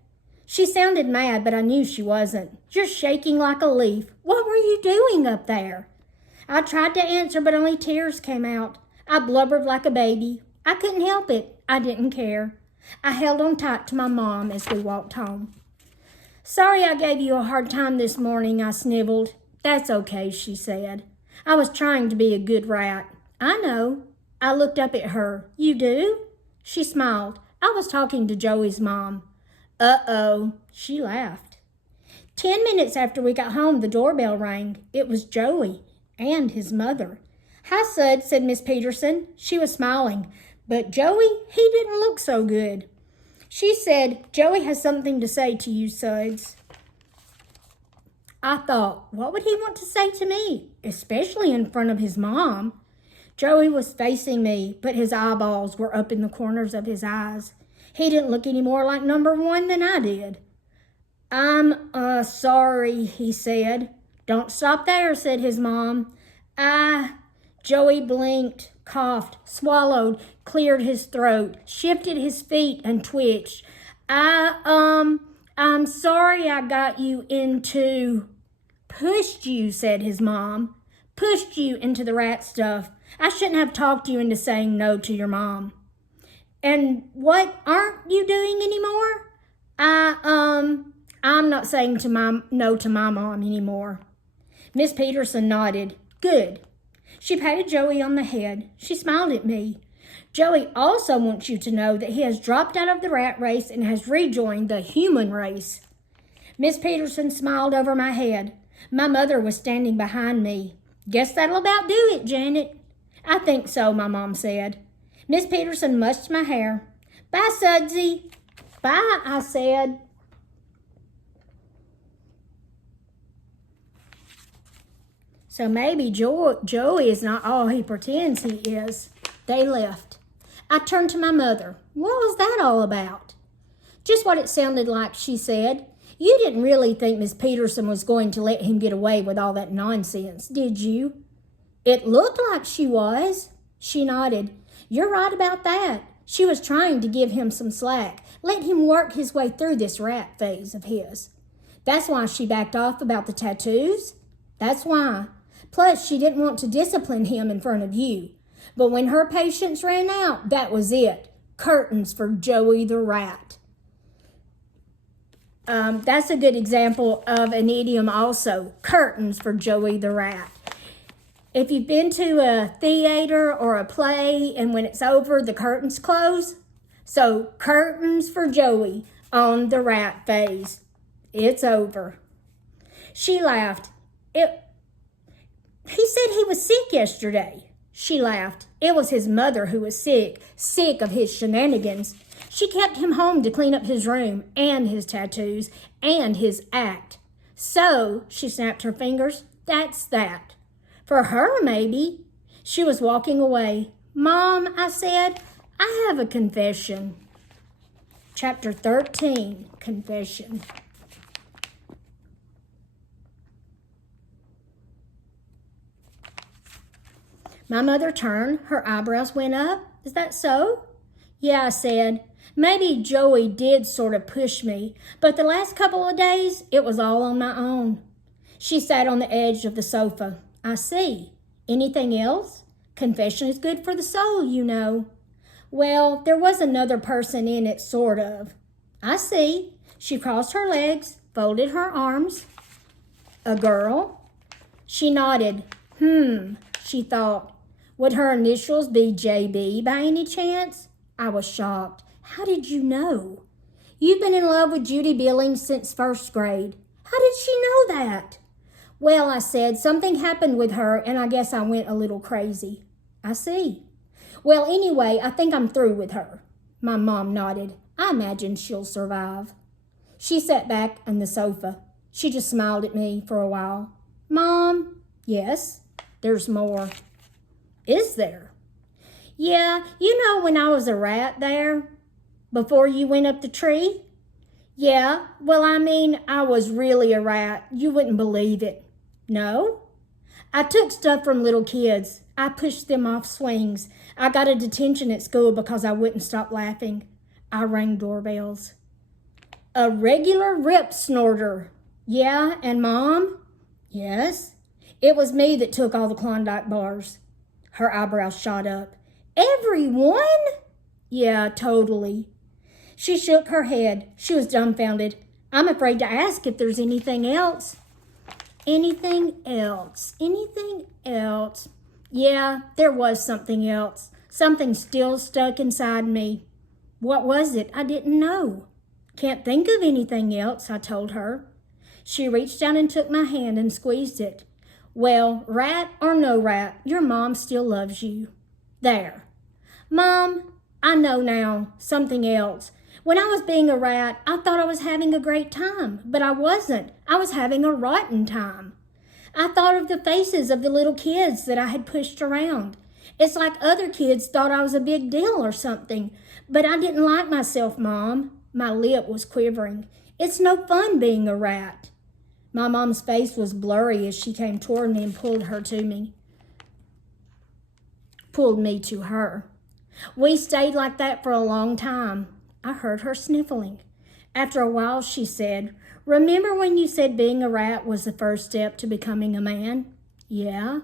She sounded mad, but I knew she wasn't. You're shaking like a leaf. What were you doing up there? I tried to answer, but only tears came out. I blubbered like a baby. I couldn't help it. I didn't care. I held on tight to my mom as we walked home. Sorry I gave you a hard time this morning, I sniveled. That's okay, she said. I was trying to be a good rat. I know. I looked up at her. You do? She smiled. I was talking to Joey's mom. Uh-oh. She laughed. 10 minutes after we got home, the doorbell rang. It was Joey and his mother. Hi, Sud, said Miss Peterson. She was smiling. But Joey, he didn't look so good. She said, Joey has something to say to you, Suds. I thought, what would he want to say to me, especially in front of his mom? Joey was facing me, but his eyeballs were up in the corners of his eyes. He didn't look any more like number 1 than I did. I'm sorry, he said. Don't stop there, said his mom. Joey blinked, coughed, swallowed, cleared his throat, shifted his feet, and twitched. I'm sorry I got you into... Pushed you, said his mom. Pushed you into the rat stuff. I shouldn't have talked you into saying no to your mom. And what aren't you doing anymore? I'm not saying no to my mom anymore. Miss Peterson nodded. Good. She patted Joey on the head. She smiled at me. Joey also wants you to know that he has dropped out of the rat race and has rejoined the human race. Miss Peterson smiled over my head. My mother was standing behind me. Guess that'll about do it, Janet. I think so, my mom said. Miss Peterson mussed my hair. Bye, Sudsy. Bye, I said. So maybe Joey is not all he pretends he is. They left. I turned to my mother. What was that all about? Just what it sounded like, she said. You didn't really think Miss Peterson was going to let him get away with all that nonsense, did you? It looked like she was. She nodded. You're right about that. She was trying to give him some slack, let him work his way through this rat phase of his. That's why she backed off about the tattoos. That's why. Plus, she didn't want to discipline him in front of you. But when her patience ran out, that was it. Curtains for Joey the rat. That's a good example of an idiom also. Curtains for Joey the rat. If you've been to a theater or a play and when it's over, the curtains close. So, curtains for Joey on the rat phase. It's over. She laughed. He said he was sick yesterday. She laughed. It was his mother who was sick of his shenanigans. She kept him home to clean up his room and his tattoos and his act. So, she snapped her fingers, that's that. For her, maybe. She was walking away. Mom, I said, I have a confession. Chapter 13, Confession. My mother turned. Her eyebrows went up. Is that so? Yeah, I said. Maybe Joey did sort of push me, but the last couple of days, it was all on my own. She sat on the edge of the sofa. I see. Anything else? Confession is good for the soul, you know. Well, there was another person in it, sort of. I see. She crossed her legs, folded her arms. A girl? She nodded. She thought. Would her initials be JB by any chance? I was shocked. How did you know? You've been in love with Judy Billings since first grade. How did she know that? Well, I said, something happened with her and I guess I went a little crazy. I see. Well, anyway, I think I'm through with her. My mom nodded. I imagine she'll survive. She sat back on the sofa. She just smiled at me for a while. Mom? Yes, there's more. Is there? Yeah, you know when I was a rat there? Before you went up the tree? Yeah, well, I mean, I was really a rat. You wouldn't believe it. No? I took stuff from little kids. I pushed them off swings. I got a detention at school because I wouldn't stop laughing. I rang doorbells. A regular rip snorter. Yeah, and Mom? Yes. It was me that took all the Klondike bars. Her eyebrows shot up. Everyone? Yeah, totally. She shook her head. She was dumbfounded. I'm afraid to ask if there's anything else. Anything else? Anything else? Yeah, there was something else. Something still stuck inside me. What was it? I didn't know. Can't think of anything else, I told her. She reached down and took my hand and squeezed it. Well, rat or no rat, your mom still loves you. There. Mom, I know now, something else. When I was being a rat, I thought I was having a great time, but I wasn't. I was having a rotten time. I thought of the faces of the little kids that I had pushed around. It's like other kids thought I was a big deal or something, but I didn't like myself, Mom. My lip was quivering. It's no fun being a rat. My mom's face was blurry as she came toward me and pulled me to her. We stayed like that for a long time. I heard her sniffling. After a while, she said, Remember when you said being a rat was the first step to becoming a man? Yeah.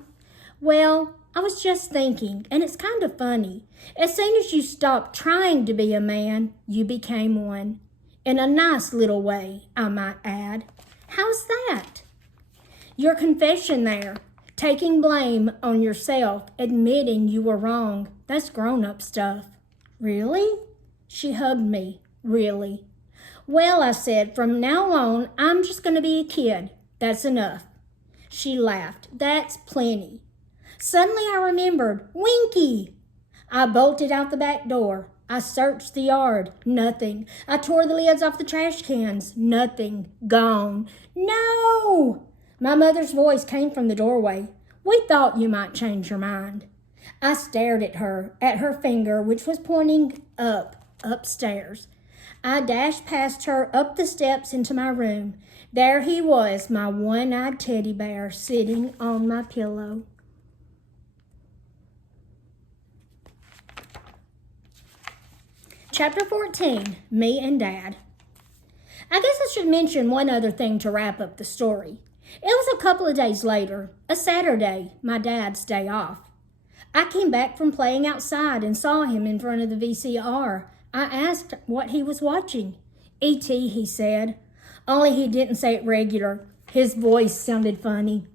Well, I was just thinking, and it's kind of funny. As soon as you stopped trying to be a man, you became one. In a nice little way, I might add. How's that? Your confession there, taking blame on yourself, admitting you were wrong, that's grown-up stuff. Really? She hugged me. Really? Well, I said, from now on, I'm just going to be a kid. That's enough. She laughed. That's plenty. Suddenly I remembered. Winky! I bolted out the back door. I searched the yard. Nothing. I tore the lids off the trash cans. Nothing. Gone. No! My mother's voice came from the doorway. We thought you might change your mind. I stared at her finger, which was pointing upstairs. I dashed past her up the steps into my room. There he was, my one-eyed teddy bear, sitting on my pillow. Chapter 14, Me and Dad. I guess I should mention one other thing to wrap up the story. It was a couple of days later, a Saturday, my dad's day off. I came back from playing outside and saw him in front of the VCR. I asked what he was watching. E.T., he said. Only he didn't say it regular. His voice sounded funny.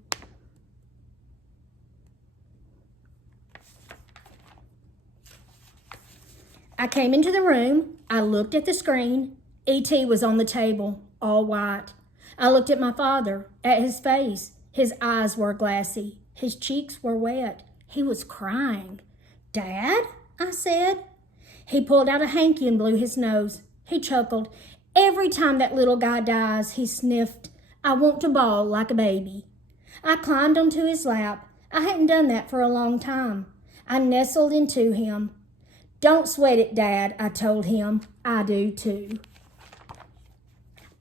I came into the room. I looked at the screen. E.T. was on the table, all white. I looked at my father, at his face. His eyes were glassy. His cheeks were wet. He was crying. Dad? I said. He pulled out a hanky and blew his nose. He chuckled. Every time that little guy dies, he sniffed, I want to bawl like a baby. I climbed onto his lap. I hadn't done that for a long time. I nestled into him. Don't sweat it, Dad, I told him. I do too.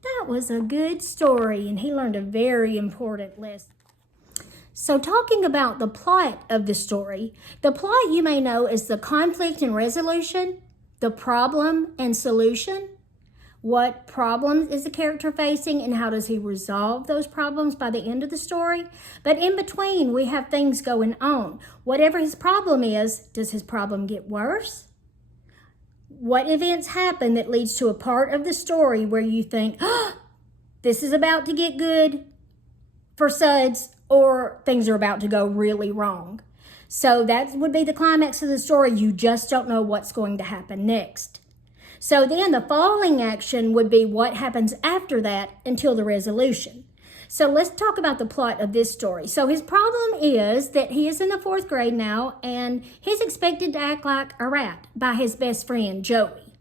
That was a good story, and he learned a very important lesson. So talking about the plot of the story, the plot you may know is the conflict and resolution, the problem and solution. What problems is the character facing and how does he resolve those problems by the end of the story? But in between, we have things going on. Whatever his problem is, does his problem get worse? what events happen that leads to a part of the story where you think, oh, this is about to get good for Suds, or things are about to go really wrong. So that would be the climax of the story. You just don't know what's going to happen next. So then the falling action would be what happens after that until the resolution. So let's talk about the plot of this story. So his problem is that he is in the 4th grade now, and he's expected to act like a rat by his best friend, Joey.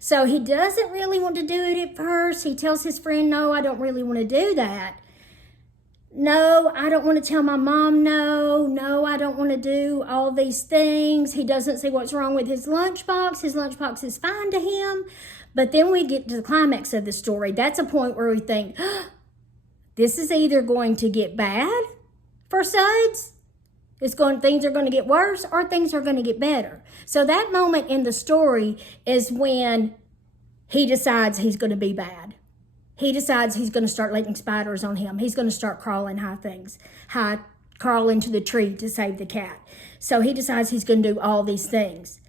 So he doesn't really want to do it at first. He tells his friend, no, I don't really want to do that. No, I don't want to tell my mom no. No, I don't want to do all these things. He doesn't see what's wrong with his lunchbox. His lunchbox is fine to him. But then we get to the climax of the story. That's a point where we think, oh, this is either going to get bad for Suds, things are going to get worse, or things are going to get better. So that moment in the story is when he decides he's going to be bad. He decides he's going to start letting spiders on him. He's going to start crawling crawl into the tree to save the cat. So he decides he's going to do all these things.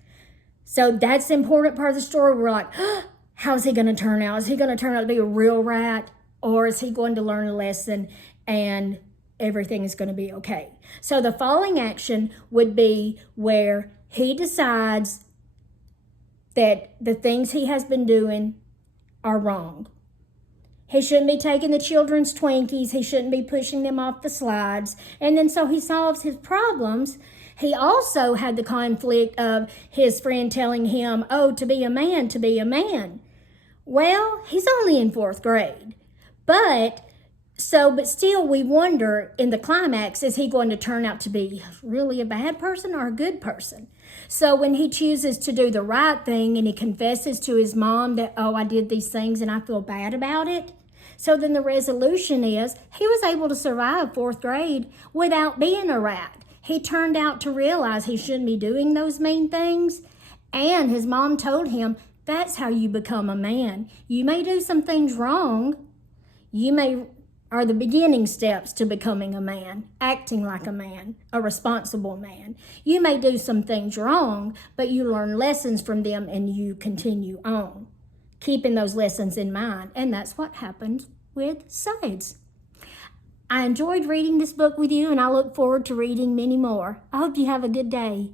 So that's the important part of the story. We're like, oh, how's he going to turn out? Is he going to turn out to be a real rat? Or is he going to learn a lesson and everything is going to be okay? So the falling action would be where he decides that the things he has been doing are wrong. He shouldn't be taking the children's Twinkies. He shouldn't be pushing them off the slides. And then so he solves his problems. He also had the conflict of his friend telling him, oh, to be a man, to be a man. Well, he's only in 4th grade. But still we wonder in the climax, is he going to turn out to be really a bad person or a good person? So when he chooses to do the right thing and he confesses to his mom that, oh, I did these things and I feel bad about it. So then the resolution is he was able to survive 4th grade without being a rat. He turned out to realize he shouldn't be doing those mean things. And his mom told him, that's how you become a man. You may do some things wrong. Are the beginning steps to becoming a man, acting like a man, a responsible man. You may do some things wrong, but you learn lessons from them and you continue on, keeping those lessons in mind. And that's what happened with Suds. I enjoyed reading this book with you, and I look forward to reading many more. I hope you have a good day.